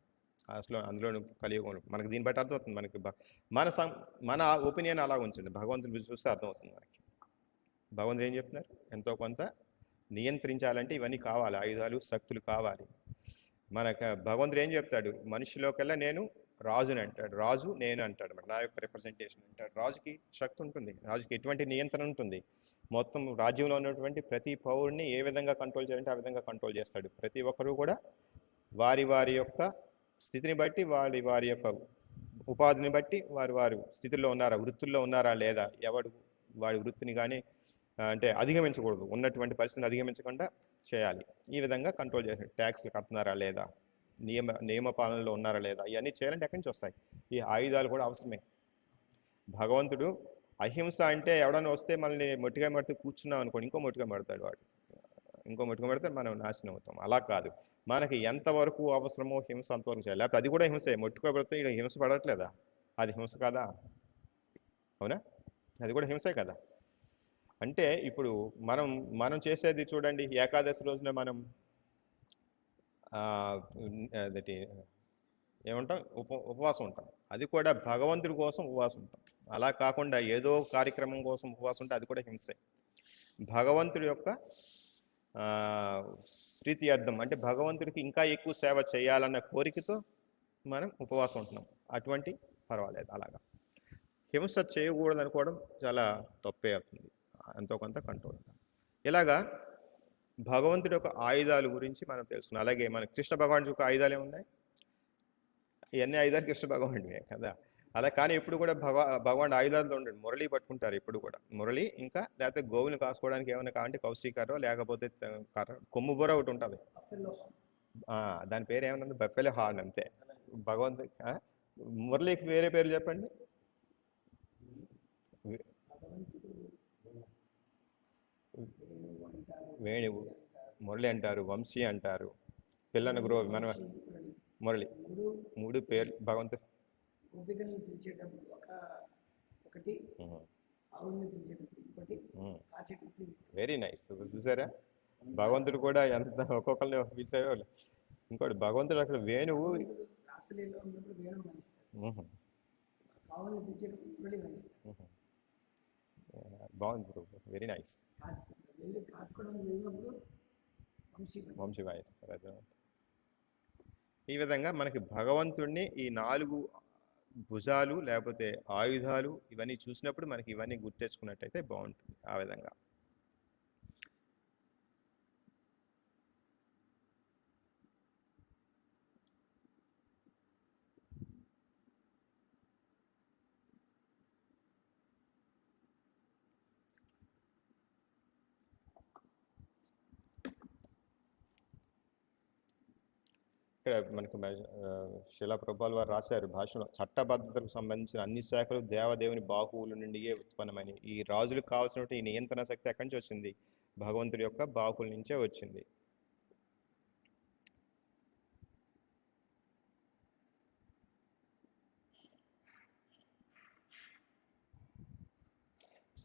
అసలు అందులో కలియుగంలో మనకి దీన్ని బట్టి అర్థమవుతుంది. మనకి మన ఒపీనియన్ అలా ఉంచండి, భగవంతుని చూస్తే అర్థమవుతుంది మనకి. భగవంతుడు ఏం చెప్తున్నారు? ఎంతో కొంత నియంత్రించాలంటే ఇవన్నీ కావాలి, ఆయుధాలు, శక్తులు కావాలి. భగవంతుడు ఏం చెప్తాడు? మనిషిలోకెల్లా నేను రాజుని అంటాడు, రాజు నేను అంటాడు, నా యొక్క రిప్రజెంటేషన్ అంటాడు. రాజుకి శక్తి ఉంటుంది, రాజుకి ఎటువంటి నియంత్రణ ఉంటుంది. మొత్తం రాజ్యంలో ఉన్నటువంటి ప్రతి పౌరుని ఏ విధంగా కంట్రోల్ చేయాలంటే ఆ విధంగా కంట్రోల్ చేస్తాడు. ప్రతి ఒక్కరూ కూడా వారి యొక్క స్థితిని బట్టి, వారి యొక్క ఉపాధిని బట్టి వారు స్థితిలో ఉన్నారా, వృత్తుల్లో ఉన్నారా లేదా, ఎవడు వాడి వృత్తిని కానీ అంటే అధిగమించకూడదు, ఉన్నటువంటి పరిస్థితిని అధిగమించకుండా చేయాలి. ఈ విధంగా కంట్రోల్ చేయాలి. ట్యాక్స్లు కడుతున్నారా లేదా, నియమ పాలనలో ఉన్నారా లేదా, ఇవన్నీ చేయాలంటే ఎక్కడి నుంచి వస్తాయి? ఈ ఆయుధాలు కూడా అవసరమే. భగవంతుడు అహింస అంటే ఎవడన్నా వస్తే మనల్ని మొట్టిగా పడితే కూర్చున్నాం అనుకోండి, ఇంకో మొట్టిగా పడతాడు వాడు, ఇంకో మొట్టిగా పడితే మనం నాశనం అవుతాం. అలా కాదు, మనకి ఎంతవరకు అవసరమో హింస అంతవరకు చేయాలి. లేకపోతే అది కూడా హింసే. మొట్టిగా పడితే ఇక్కడ హింస పడట్లేదా? అది హింస కాదా? అవునా? అది కూడా హింసే కదా. అంటే ఇప్పుడు మనం చేసేది చూడండి, ఏకాదశి రోజున మనం అదటి ఏమంటాం, ఉపవాసం ఉంటాం. అది కూడా భగవంతుడి కోసం ఉపవాసం ఉంటాం. అలా కాకుండా ఏదో కార్యక్రమం కోసం ఉపవాసం ఉంటే అది కూడా హింసే. భగవంతుడి యొక్క ప్రీతి అర్థం అంటే భగవంతుడికి ఇంకా ఎక్కువ సేవ చేయాలన్న కోరికతో మనం ఉపవాసం ఉంటున్నాం. అటువంటి పర్వాలేదు. అలాగా హింస చేయకూడదు అనుకోవడం చాలా తప్పే అవుతుంది. ఎంతో కొంత కంట్రోల్. ఇలాగా భగవంతుడి యొక్క ఆయుధాల గురించి మనం తెలుసుకున్నాం. అలాగే మన కృష్ణ భగవానుడి యొక్క ఆయుధాలు ఏమున్నాయి? ఇవన్నీ ఆయుధాలు కృష్ణ భగవానుడివే కదా. అలా కానీ ఎప్పుడు కూడా భగవాన్ ఆయుధాలతో ఉండడు. మురళి పట్టుకుంటారు ఎప్పుడు కూడా. మురళి ఇంకా లేకపోతే గోవుని కాసుకోవడానికి ఏమైనా కావాలంటే కౌశికరో లేకపోతే కొమ్ము బుర్ర ఒకటి ఉంటుంది. దాని పేరు ఏమన్నా బఫెలో హార్న్ అంతే. భగవంతు మురళికి వేరే పేరు చెప్పండి. వేణువు, మురళి అంటారు, వంశీ అంటారు, పిల్లను గ్రో మన మురళి. మూడు పేర్లు భగవంతుడు. Very nice. చూసారా భగవంతుడు కూడా ఎంత ఒక్కొక్కరిని పిలిచారో. ఇంకోటి భగవంతుడు అక్కడ వేణువు బాగుంది. Very nice. వంశీ వాయిస్తారు. అదే ఈ విధంగా మనకి భగవంతుడిని ఈ 4 భుజాలు లేకపోతే ఆయుధాలు ఇవన్నీ చూసినప్పుడు మనకి ఇవన్నీ గుర్తెచ్చుకున్నట్టయితే బాగుంటుంది. ఆ విధంగా ఇక్కడ మనకి శిలా ప్రభుపాల్ వారు రాశారు భాషలో, చట్టబద్ధతకు సంబంధించిన అన్ని శాఖలు దేవదేవుని బాహువుల నుండియే ఉత్పన్నమని. ఈ రాజులకు కావాల్సినటువంటి ఈ నియంత్రణ శక్తి ఎక్కడి నుంచి వచ్చింది? భగవంతుడి యొక్క బాహువుల నుంచే వచ్చింది.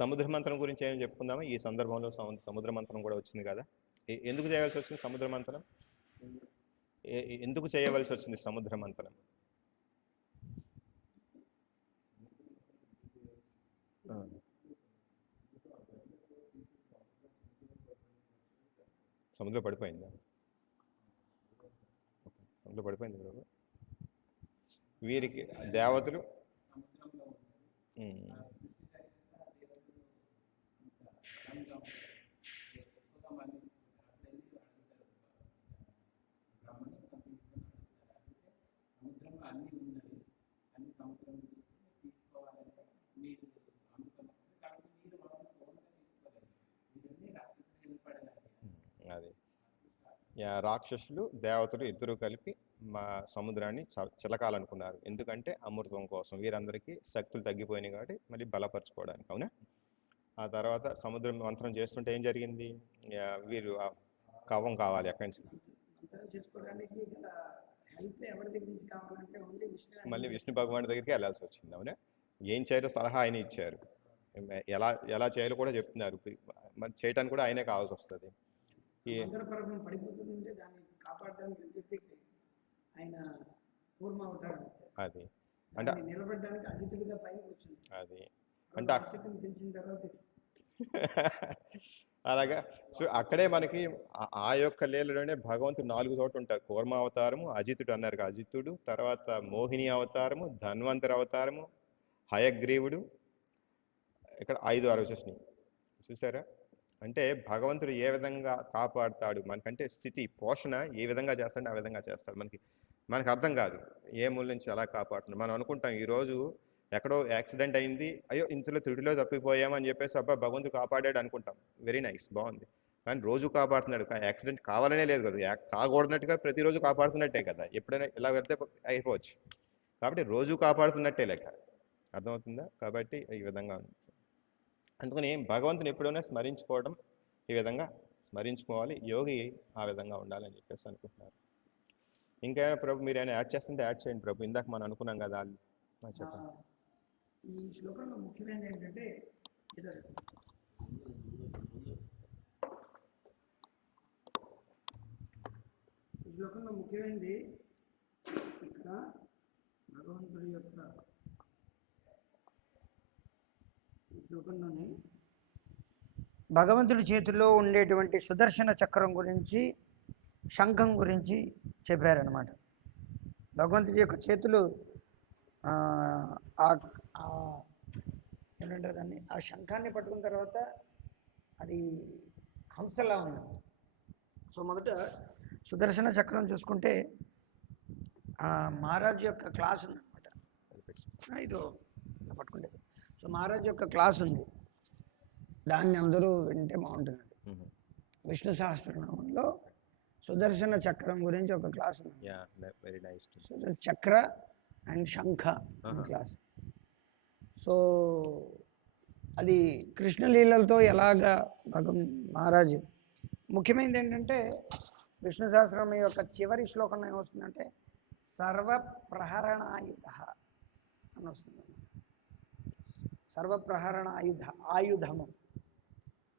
సముద్ర మంత్రం గురించి ఏం చెప్పుకుందామా? ఈ సందర్భంలో సముద్ర మంత్రం కూడా వచ్చింది కదా. ఎందుకు చేయవలసి వచ్చింది సముద్ర మంత్రం? ఎందుకు చేయవలసి వచ్చింది సముద్ర మంథనం? సముద్రం పడిపోయిందా? సముద్రం పడిపోయింది బ్రో. వీరికి దేవతలు అది రాక్షసులు దేవతలు ఇద్దరు కలిపి మా సముద్రాన్ని చిలకాలనుకున్నారు. ఎందుకంటే అమృతం కోసం. వీరందరికీ శక్తులు తగ్గిపోయినాయి కాబట్టి మళ్ళీ బలపరచుకోవడానికి. అవునా? ఆ తర్వాత సముద్రం మంత్రం చేస్తుంటే ఏం జరిగింది? వీరు కవం కావాలి అక్కడి నుంచి. మళ్ళీ విష్ణు భగవాన్ దగ్గరికి వెళ్ళాల్సి వచ్చింది. అవునా? ఏం చేయాలో సలహా ఆయన ఇచ్చారు. ఎలా చేయాలో కూడా చెప్తున్నారు. మరి చేయడానికి కూడా ఆయనే కావాల్సి వస్తుంది. అది అంటే అది అంటే అలాగా. సో అక్కడే మనకి ఆ యొక్క లీలలోనే భగవంతుడు 4 చోట్ల ఉంటారు. కూర్మ అవతారము, అజితుడు అన్నారు. అజితుడు, తర్వాత మోహిని అవతారము, ధన్వంతరి అవతారము, హయగ్రీవుడు, ఇక్కడ 5 వచ్చేసినాయి. చూసారా? అంటే భగవంతుడు ఏ విధంగా కాపాడుతాడు మనకంటే స్థితి పోషణ ఏ విధంగా చేస్తాడు ఆ విధంగా చేస్తాడు. మనకు అర్థం కాదు ఏ మూల నుంచి ఎలా కాపాడుతున్నాడు. మనం అనుకుంటాం ఈరోజు ఎక్కడో యాక్సిడెంట్ అయింది, అయ్యో ఇంతలో త్రుటిలో తప్పిపోయామని చెప్పేసి అబ్బా భగవంతుడు కాపాడాడు అనుకుంటాం. వెరీ నైస్, బాగుంది. కానీ రోజు కాపాడుతున్నాడు. యాక్సిడెంట్ కావాలనే లేదు కదా, కాకూడనట్టుగా ప్రతిరోజు కాపాడుతున్నట్టే కదా. ఎప్పుడైనా ఇలా పెడితే అయిపోవచ్చు. కాబట్టి రోజు కాపాడుతున్నట్టే లెక్క. అర్థమవుతుందా? కాబట్టి ఈ విధంగా అందుకని భగవంతుని ఎప్పుడైనా స్మరించుకోవడం ఈ విధంగా స్మరించుకోవాలి. యోగి ఆ విధంగా ఉండాలని చెప్పేసి అనుకుంటున్నారు. ఇంకేమైనా ప్రభు మీరు ఏమైనా యాడ్ చేస్తుంటే యాడ్ చేయండి ప్రభు. ఇందాక మనం అనుకున్నాం కదా, చెప్పండి. ఈ శ్లోకంలో ముఖ్యమైనది ఏంటంటే ఈ శ్లోకంలో ముఖ్యమైనది ఇక్కడ భగవంతుడి యొక్క ఈ శ్లోకంలోనే భగవంతుడి చేతిలో ఉండేటువంటి సుదర్శన చక్రం గురించి, శంఖం గురించి చెప్పారనమాట. భగవంతుడి యొక్క చేతులు ఏమంటారు దాన్ని, ఆ శంఖాన్ని పట్టుకున్న తర్వాత అది హంసలా ఉంది. సో మొదట సుదర్శన చక్రం చూసుకుంటే మహారాజు యొక్క క్లాస్ ఉందన్నమాట. ఇదో పట్టుకుంటే సో మహారాజు యొక్క క్లాస్ ఉంది, దాన్ని అందరూ వింటే బాగుంటుంది. విష్ణు సహస్రనామంలో సుదర్శన చక్రం గురించి ఒక క్లాస్ ఉంది. Very nice. చక్ర అండ్ శంఖ క్లాస్. సో అది కృష్ణలీలలతో ఎలాగా మహారాజు ముఖ్యమైనది ఏంటంటే విష్ణు సహస్రనామం యొక్క చివరి శ్లోకంలో ఏమొస్తుందంటే సర్వప్రహరణాయుధ అని వస్తుంది. ఆయుధము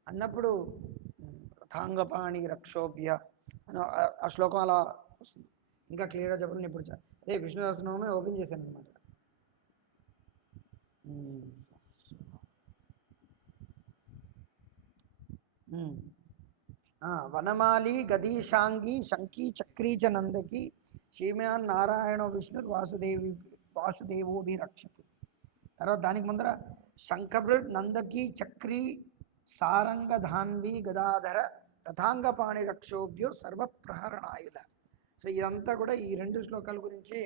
అన్నప్పుడు రథాంగపాణి రక్షోభ్య అని ఆ శ్లోకం అలా వస్తుంది. ఇంకా క్లియర్గా చెప్పండి. ఇప్పుడు అదే విష్ణు సహస్రనామమే ఓపెన్ చేశాను అనమాట. వనమాలి గదీశాంగి శంకీ చక్రీ చ నందకి శ్రీమాన్ నారాయణ విష్ణు వాసుదేవోభిరక్షతు. తర్వాత దానికి ముందర శంఖభృడ్ నందకి చక్రీ సారంగ ధాన్వి గదాధర రథాంగపాణి రక్షోభ్యో సర్వప్రహరణాయుధ. సో ఇదంతా కూడా ఈ రెండు శ్లోకాల గురించి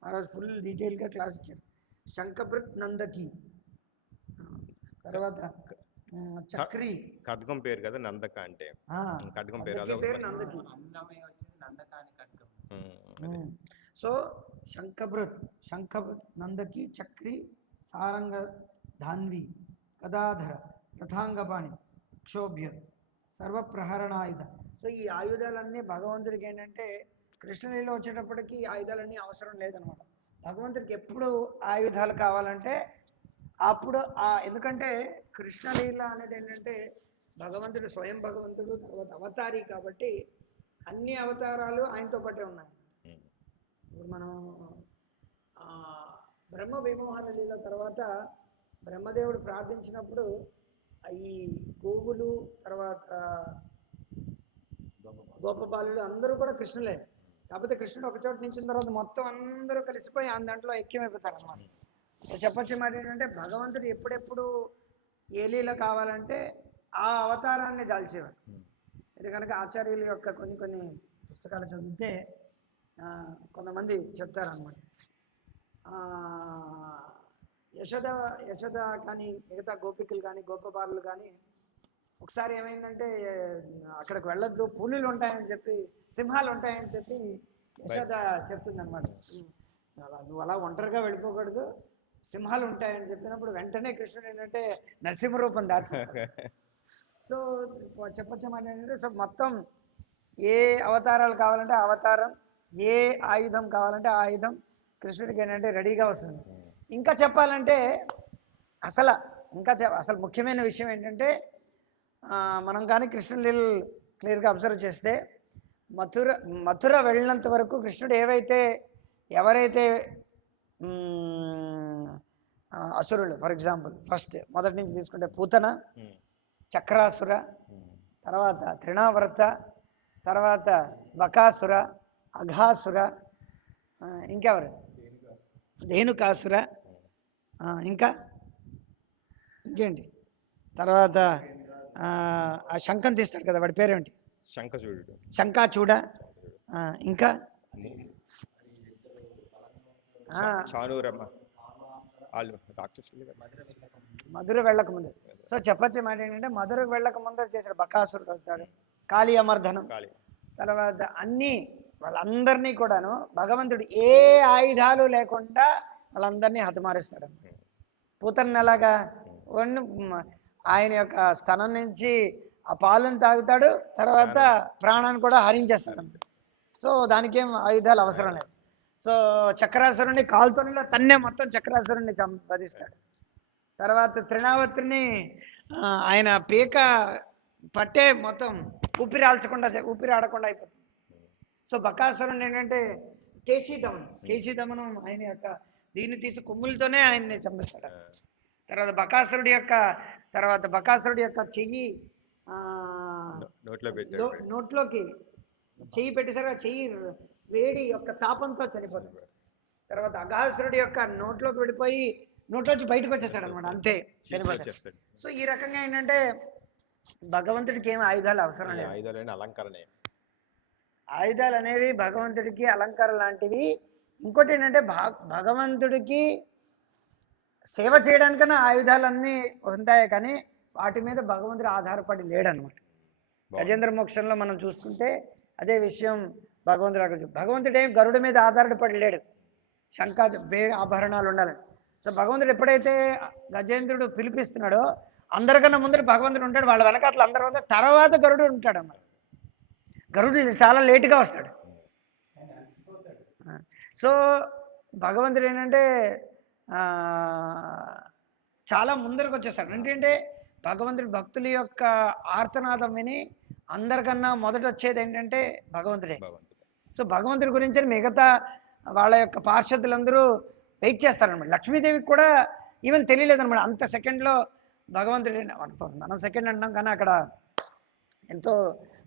మహారాజ్ ఫుల్ డీటెయిల్గా క్లాస్ ఇచ్చారు. శంఖభృడ్ నందకి, తర్వాత చక్రీ, ఖడ్గం పేరు కదా నందక అంటే, ఖడ్గం పేరు నందకి. సో శంఖభృడ్ నందకి చక్రీ సారంగ ధాన్వి గదాధర రథాంగపాణి క్షోభ్య సర్వప్రహరణాయుధ. సో ఈ ఆయుధాలన్నీ భగవంతుడికి ఏంటంటే కృష్ణలీల వచ్చేటప్పటికి ఈ ఆయుధాలన్నీ అవసరం లేదనమాట. భగవంతుడికి ఎప్పుడు ఆయుధాలు కావాలంటే అప్పుడు ఎందుకంటే కృష్ణలీల అనేది ఏంటంటే భగవంతుడు స్వయం భగవంతుడు, తర్వాత అవతారి కాబట్టి అన్ని అవతారాలు ఆయనతో పాటే ఉన్నాయి. ఇప్పుడు మనం బ్రహ్మ విమోహన లీల తర్వాత బ్రహ్మదేవుడు ప్రార్థించినప్పుడు ఈ గోవులు, తర్వాత గోపబాలులు అందరూ కూడా కృష్ణులే. కాకపోతే కృష్ణుడు ఒక చోట నించిన తర్వాత మొత్తం అందరూ కలిసిపోయి ఆ దాంట్లో ఐక్యమైపోతారు అన్నమాట. చెప్పొచ్చే మాట ఏంటంటే భగవంతుడు ఎప్పుడెప్పుడు ఏ లీల కావాలంటే ఆ అవతారాన్ని దాల్చేవాడు. ఇది కనుక ఆచార్యుల యొక్క కొన్ని పుస్తకాలు చదివితే కొంతమంది చెప్తారనమాట. యశోద కానీ మిగతా గోపికలు కానీ గోపబాలులు కానీ ఒకసారి ఏమైందంటే అక్కడికి వెళ్ళొద్దు, పులులు ఉంటాయని చెప్పి, సింహాలు ఉంటాయని చెప్పి యశోద చెప్తుంది అనమాట. నువ్వు అలా ఒంటరిగా వెళ్ళిపోకూడదు, సింహాలు ఉంటాయని చెప్పినప్పుడు వెంటనే కృష్ణుడు ఏంటంటే నరసింహరూపం దాటిస్తాడు. సో చెప్పొచ్చమాట ఏంటంటే సో మొత్తం ఏ అవతారాలు కావాలంటే అవతారం, ఏ ఆయుధం కావాలంటే ఆయుధం కృష్ణుడికి ఏంటంటే రెడీగా వస్తుంది. ఇంకా చెప్పాలంటే అసలు ముఖ్యమైన విషయం ఏంటంటే మనం కానీ కృష్ణుడు క్లియర్గా అబ్జర్వ్ చేస్తే మథుర వెళ్ళినంత వరకు కృష్ణుడు ఎవరైతే అసురులు, ఫర్ ఎగ్జాంపుల్ మొదటి నుంచి తీసుకుంటే పూతన, చక్రాసుర, తర్వాత త్రిణావర్త, తర్వాత బకాసుర, అఘాసుర, ఇంకెవరు ధేనుకాసుర, ఇంకేంటి తర్వాత ఆ శంఖం తీస్తాడు కదా, వాడి పేరేంటి, శంఖాచూడ, ఇంకా మధుర వెళ్ళక ముందు. సో చెప్పచ్చే మాట ఏంటంటే మధురకు వెళ్ళక ముందర చేశాడు. బకాసురుడు వస్తాడు, కాళీ అమర్ధనం, తర్వాత వాళ్ళందరినీ కూడాను భగవంతుడు ఏ ఆయుధాలు లేకుండా వాళ్ళందరినీ హతమారుస్తాడు. పూతన ఎలాగా ఆయన యొక్క స్థనం నుంచి ఆ పాలను తాగుతాడు, తర్వాత ప్రాణాన్ని కూడా హరించేస్తాడు. సో దానికేం ఆయుధాలు అవసరం లేదు. సో చక్రాసురుణ్ణి కాలుతోనే తన్నే మొత్తం చక్రాసురుణ్ణి వధిస్తాడు. తర్వాత త్రినావత్రిని ఆయన పీక పట్టే మొత్తం ఊపిరి ఆడకుండా అయిపోతుంది. సో బకాసురుడు ఏంటంటే కేశీదమనం ఆయన యొక్క దీన్ని తీసి కొమ్ములతోనే ఆయన్ని చంపిస్తాడు. తర్వాత బకాసురుడి యొక్క చెయ్యి నోట్లో పెట్టాడు. నోట్లోకి చెయ్యి పెట్టేసరికి ఆ చెయ్యి వేడి యొక్క తాపంతో చనిపోతాడు. తర్వాత అఘాసురుడి యొక్క నోట్లోకి వెళ్ళిపోయి నోట్లోంచి బయటకు వచ్చేస్తాడు అనమాట, అంతే చనిపోతాడు. సో ఈ రకంగా ఏంటంటే భగవంతుడికి ఏమి ఆయుధాలు అవసరం లేదు. ఆయుధాలు అలంకరణ, ఆయుధాలు అనేవి భగవంతుడికి అలంకారం లాంటివి. ఇంకోటి ఏంటంటే భగవంతుడికి సేవ చేయడానికన్నా ఆయుధాలన్నీ ఉంటాయి, కానీ వాటి మీద భగవంతుడు ఆధారపడి లేడనమాట. గజేంద్ర మోక్షంలో మనం చూసుకుంటే అదే విషయం భగవంతుడు అక్కడ. భగవంతుడు ఏం గరుడు మీద ఆధారపడి లేడు, శంఖ ఆభరణాలు ఉండాలని. సో భగవంతుడు ఎప్పుడైతే గజేంద్రుడు పిలిపిస్తున్నాడో అందరికన్నా ముందర భగవంతుడు ఉంటాడు, వాళ్ళ వెనకాతలు అందరూ ఉంటారు, తర్వాత గరుడు ఉంటాడు అన్నమాట. గరుడు చాలా లేటుగా వస్తాడు. సో భగవంతుడు ఏంటంటే చాలా ముందరకు వచ్చేస్తాడు. ఏంటంటే భగవంతుడి భక్తుల యొక్క ఆర్తనాదం విని అందరికన్నా మొదట వచ్చేది ఏంటంటే భగవంతుడే. సో భగవంతుడి గురించి మిగతా వాళ్ళ యొక్క పార్షదులందరూ వెయిట్ చేస్తారనమాట. లక్ష్మీదేవికి కూడా ఈవెన్ తెలియలేదనమాట. అంత సెకండ్లో భగవంతుడి, మనం సెకండ్ అంటాం కానీ అక్కడ ఎంతో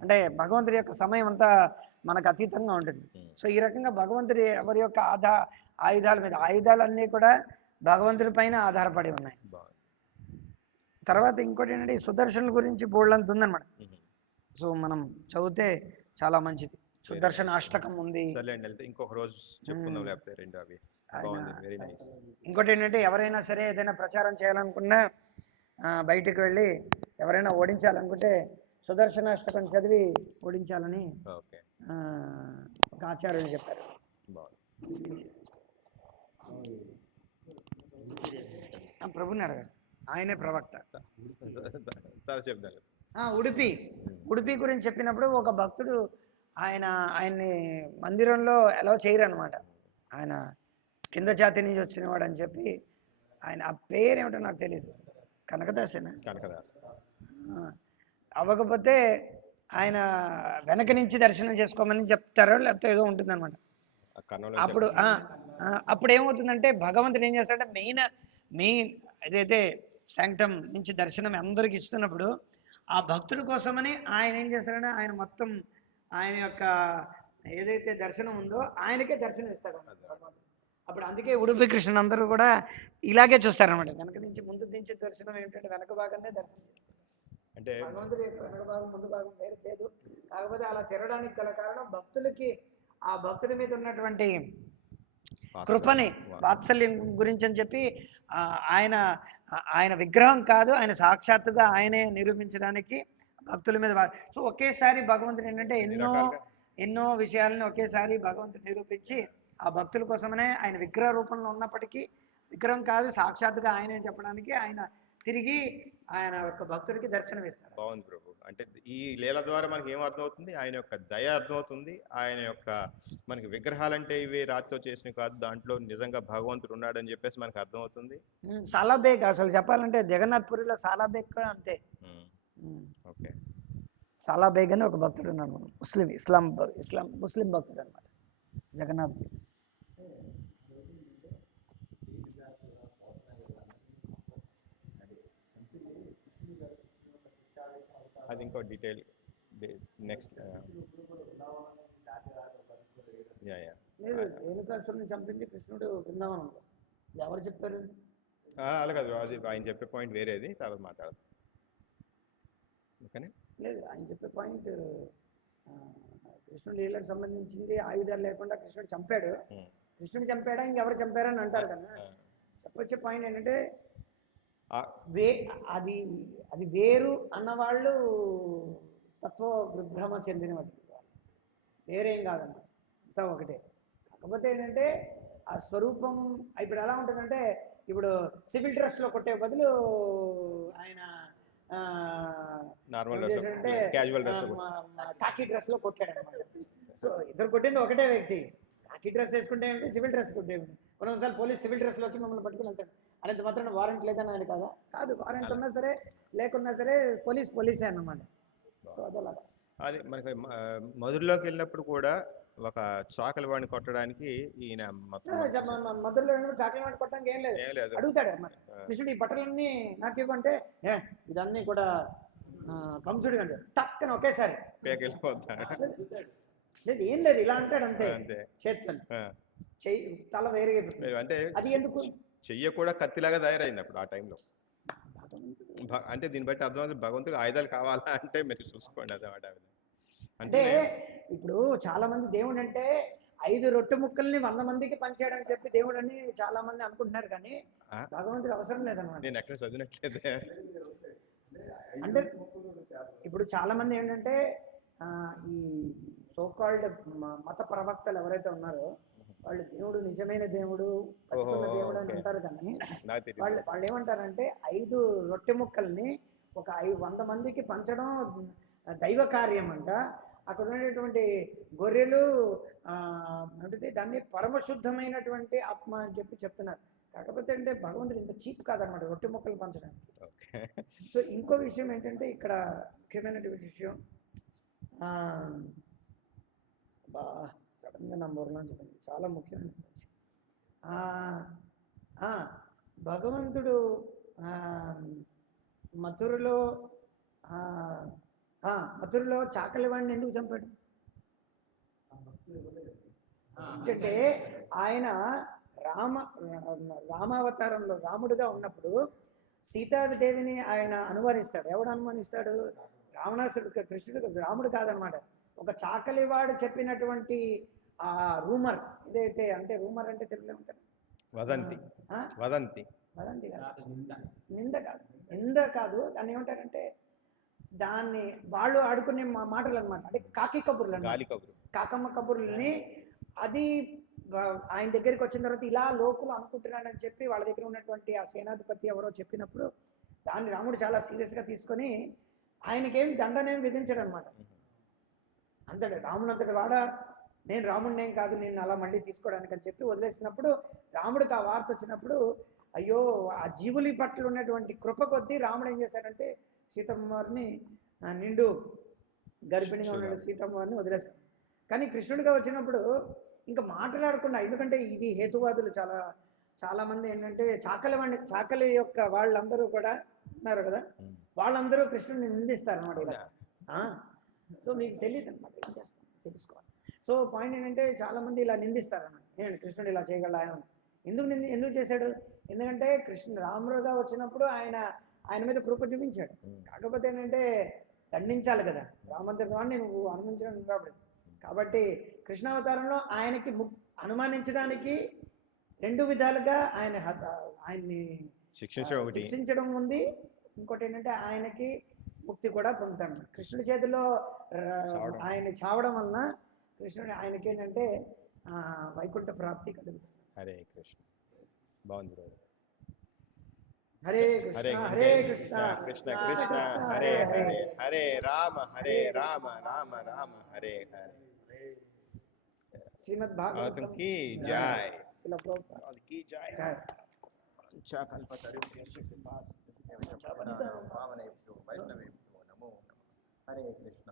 అంటే భగవంతుడి యొక్క సమయం అంతా మనకు అతీతంగా ఉంటుంది. సో ఈ రకంగా భగవంతుడి ఎవరి యొక్క ఆయుధాల మీద, ఆయుధాలన్నీ కూడా భగవంతుడి పైన ఆధారపడి ఉన్నాయి. తర్వాత ఇంకోటి ఏంటంటే ఈ సుదర్శనుల గురించి బోల్డంత ఉందన్నమాట. సో మనం చదివితే చాలా మంచిది. సుదర్శన అష్టకం ఉంది. ఇంకొక రోజు చెప్పుకుందాం, లేకపోతే రెండు అవి. ఇంకోటి ఏంటంటే ఎవరైనా సరే ఏదైనా ప్రచారం చేయాలనుకున్నా బయటికి వెళ్ళి ఎవరైనా ఓడించాలనుకుంటే సుదర్శనాష్టకం చదివి ఓడించాలని ఒక ఆచార్యులు చెప్పారు. ప్రభుని అడగారు, ఆయనే ప్రవక్త. ఉడిపి గురించి చెప్పినప్పుడు ఒక భక్తుడు ఆయన్ని మందిరంలో ఎలా చేయరు అనమాట. ఆయన కింద జాతి నుంచి వచ్చినవాడు అని చెప్పి ఆయన ఆ పేరేమిటో నాకు తెలియదు, కనకదాసేనా, కనకదాస్ అవ్వకపోతే ఆయన వెనక నుంచి దర్శనం చేసుకోమని చెప్తారో లేకపోతే ఏదో ఉంటుంది అనమాట. అప్పుడు ఏమవుతుందంటే భగవంతుడు ఏం చేస్తాడంటే మెయిన్ ఏదైతే శాంక్టమ్ నుంచి దర్శనం అందరికి ఇస్తున్నప్పుడు ఆ భక్తుల కోసమని ఆయన ఏం చేస్తాడంటే ఆయన మొత్తం ఆయన యొక్క ఏదైతే దర్శనం ఉందో ఆయనకే దర్శనం ఇస్తాడు. అప్పుడు అందుకే ఉడుపి కృష్ణ అందరూ కూడా ఇలాగే చూస్తారనమాట. వెనక నుంచి ముందు నుంచి దర్శనం ఏంటంటే వెనక భాగాన్ని దర్శనం చేస్తారు. అంటే భగవంతుడి యొక్క వెనక భాగం ముందు భాగం వేరు లేదు. కాకపోతే అలా తిరగడానికి గల కారణం భక్తులకి ఆ భక్తుల మీద ఉన్నటువంటి కృపని, వాత్సల్యం గురించి అని చెప్పి ఆయన విగ్రహం కాదు, ఆయన సాక్షాత్తుగా ఆయనే నిరూపించడానికి భక్తుల మీద. సో ఒకేసారి భగవంతుడు ఏంటంటే ఎన్నో విషయాలను ఒకేసారి భగవంతుడు నిరూపించి ఆ భక్తుల కోసమనే ఆయన విగ్రహ రూపంలో ఉన్నప్పటికీ, విగ్రహం కాదు సాక్షాత్తుగా ఆయనే చెప్పడానికి ఆయన తిరిగి ఆయన యొక్క భక్తుడికి దర్శనం ఇస్తారు. బాగుంది ప్రభు. అంటే ఈ లీల ద్వారా మనకి ఏం అర్థమవుతుంది? ఆయన యొక్క దయ అర్థమవుతుంది. ఆయన యొక్క మనకి విగ్రహాలంటే ఇవి రాతితో చేసినవి కాదు, దాంట్లో నిజంగా భగవంతుడు ఉన్నాడని చెప్పేసి మనకు అర్థమవుతుంది. సాలాబేగ్ అసలు చెప్పాలంటే జగన్నాథ్పురిలో సాలాబేగ్ కూడా అంతే. ఓకే, సాలాబేగ్ అని ఒక భక్తుడు ఉన్నాడు, ముస్లిం భక్తుడు అనమాట, జగన్నాథ్. అది ఇంకో డీటెయిల్ నెక్స్ట్. రేణుకాసురుని చంపింది కృష్ణుడు బృందావనం. ఎవరు చెప్పారు? అలా కాదు, ఆయన చెప్పే పాయింట్ వేరేది, తర్వాత మాట్లాడదాం. లేదు, ఆయన చెప్పే పాయింట్ కృష్ణుడు లీలకు సంబంధించింది. ఆయుధాలు లేకుండా కృష్ణుడు చంపాడు. కృష్ణుడు చంపాడా ఇంకెవరు చంపారని అంటారు కదా. చెప్పొచ్చే పాయింట్ ఏంటంటే అది వేరు అన్నవాళ్ళు తత్వ విభ్రమ చెందిన వాటి వేరేం కాదన్న, అంతా ఒకటే. కాకపోతే ఏంటంటే ఆ స్వరూపం ఇప్పుడు ఎలా ఉంటుందంటే, ఇప్పుడు సివిల్ డ్రెస్లో కొట్టే బదులు ఆయన కాకి డ్రెస్లో కొట్టాడు అనమాట. సో ఇద్దరు కొట్టింది ఒకటే వ్యక్తి. కాకి డ్రెస్ వేసుకుంటే ఏంటి, సివిల్ డ్రెస్ కొట్టే. కొన్నిసార్లు పోలీస్ సివిల్ డ్రెస్లో వచ్చి మమ్మల్ని పట్టుకుని వెళ్తాడు. అనేది మాత్రం వారెంట్ లేదని ఆయన కాదు, వారెంట్ ఉన్నా సరే లేకున్నా సరే పోలీసే అన్నమాట. సో అదలాగా. అది మనకి మధురలోకి వెళ్ళినప్పుడు కూడా ఒక చాకలి వాడిని కొట్టడానికి ఈయన మధురలో చాకలి వాడిని కొట్టడానికి ఏం లేదు, అడుగుతాడు అన్నమాట. కృష్ణుడు ఈ బట్టలన్నీ నాకు ఇవ్వంటే ఇదన్నీ కూడా కంసుడు కంటే టక్కన ఒకేసారి పేకెళ్ళిపోతాడు. లేదు ఏం లేదు ఇలా అంటాడు అంతే అంతే. చేత్తో ఆ. చెయ్యి తల వేరుగా అంటే అది ఎందుకు చెయ్య కూడా కత్తిలాగా తయారైంది అప్పుడు ఆ టైంలో. భగవంతుడు అంటే దీన్ని బట్టి అర్థమవుతుంది భగవంతుడు ఆయుధాలు కావాలా అంటే మీరు చూసుకోండి అన్నమాట. అంటే ఇప్పుడు చాలా మంది దేవుడు అంటే 5 రొట్టె ముక్కల్ని 100 మందికి పంచాడని చెప్పి దేవుడు అని చాలా మంది అనుకుంటున్నారు కానీ భగవంతుడు అవసరం లేదన్నమాట. నేను ఎక్కడ చదివినట్లేదే. అంటే ఇప్పుడు చాలా మంది ఏంటంటే ఈ సోకాల్డ్ మత ప్రవక్తలు ఎవరైతే ఉన్నారో వాళ్ళు దేవుడు నిజమైన దేవుడు బతికున్న దేవుడు అని అంటారు కానీ వాళ్ళు ఏమంటారంటే 5 రొట్టె ముక్కల్ని ఒక 100 మందికి పంచడం దైవ కార్యం అంట. అక్కడ ఉన్నటువంటి గొర్రెలు అంటే దాన్ని పరమశుద్ధమైనటువంటి ఆత్మ అని చెప్పి చెప్తున్నారు. కాకపోతే అంటే భగవంతుడు ఇంత చీప్ కాదనమాట రొట్టె ముక్కలు పంచడానికి. సో ఇంకో విషయం ఏంటంటే ఇక్కడ ముఖ్యమైనటువంటి విషయం సడన్గా నా బోర్లో చెప్పింది చాలా ముఖ్యమైన విషయం. భగవంతుడు మథురలో చాకలి వాడిని ఎందుకు చంపాడు అంటే ఆయన రామావతారంలో రాముడుగా ఉన్నప్పుడు సీతాదేవిని ఆయన అనుమానిస్తాడు. ఎవడు అనుమానిస్తాడు? రావణాసుడు, కృష్ణుడు, రాముడు కాదనమాట. ఒక చాకలివాడు చెప్పినటువంటి ఆ రూమర్ ఏదైతే అంటే రూమర్ అంటే తెలుగులో ఉంటారు వదంతి. వదంతి వదంతి కాదు, నింద కాదు దాన్ని ఏమంటారంటే దాన్ని వాళ్ళు ఆడుకునే మాటలు అనమాట. అంటే కాకి కబుర్లు, కాకమ్మ కబుర్లని అది ఆయన దగ్గరికి వచ్చిన తర్వాత ఇలా లోకులు అనుకుంటున్నాడని చెప్పి వాళ్ళ దగ్గర ఉన్నటువంటి ఆ సేనాధిపతి ఎవరో చెప్పినప్పుడు దాన్ని రాముడు చాలా సీరియస్గా తీసుకొని ఆయనకేం దండనేం విధించాడు అనమాట. అంతటి రాముడు అంతటి వాడా నేను రాముడిని ఏం కాదు నేను అలా మళ్ళీ తీసుకోవడానికి అని చెప్పి వదిలేసినప్పుడు రాముడికి ఆ వార్త వచ్చినప్పుడు అయ్యో ఆ జీవులి పట్ల ఉన్నటువంటి కృప కొద్దీ రాముడు ఏం చేశాడంటే సీతమ్మవారిని నిండు గర్భిణిగా ఉన్న సీతమ్మవారిని వదిలేశాడు. కానీ కృష్ణుడిగా వచ్చినప్పుడు ఇంకా మాట్లాడకుండా, ఎందుకంటే ఇది హేతువాదులు చాలా మంది ఏంటంటే చాకలి యొక్క వాళ్ళందరూ కూడా ఉన్నారు కదా, వాళ్ళందరూ కృష్ణుడిని నిందిస్తారు అనమాట ఇలా. సో మీకు తెలియదు అనమాట, ఏం చేస్తాం తెలుసుకోవాలి. సో పాయింట్ ఏంటంటే చాలా మంది ఇలా నిందిస్తారు అన్నమాట. ఏంటంటే కృష్ణుడు ఇలా చేయగల ఆయన ఎందుకు చేశాడు? ఎందుకంటే రాముడుగా వచ్చినప్పుడు ఆయన మీద కృప చూపించాడు. కాకపోతే ఏంటంటే దండించాలి కదా, రామంతటి వాడిని నువ్వు అనుమతించడం కాబట్టి కృష్ణావతారంలో ఆయనకి అనుమానించడానికి 2 విధాలుగా ఆయన్ని శిక్షించడం ఉంది. ఇంకోటి ఏంటంటే ఆయనకి ముక్తి కూడా పొందుతాడు. కృష్ణుడి చేతిలో ఆయన చావడం వలన ఆయనకి ఏంటంటే వైకుంఠ ప్రాప్తి కలుగుతుంది. హరే కృష్ణ. బాగుంది. హరే కృష్ణ హరే కృష్ణ కృష్ణ కృష్ణ హరే హరే హరే రామ రామ రామ హరే హరే. శ్రీమద్ భాగవతం की जय, श्रील प्रभुपाद की जय. पावनेभ्यो वैष्णवेभ्यो नमो नमः. हरे कृष्ण.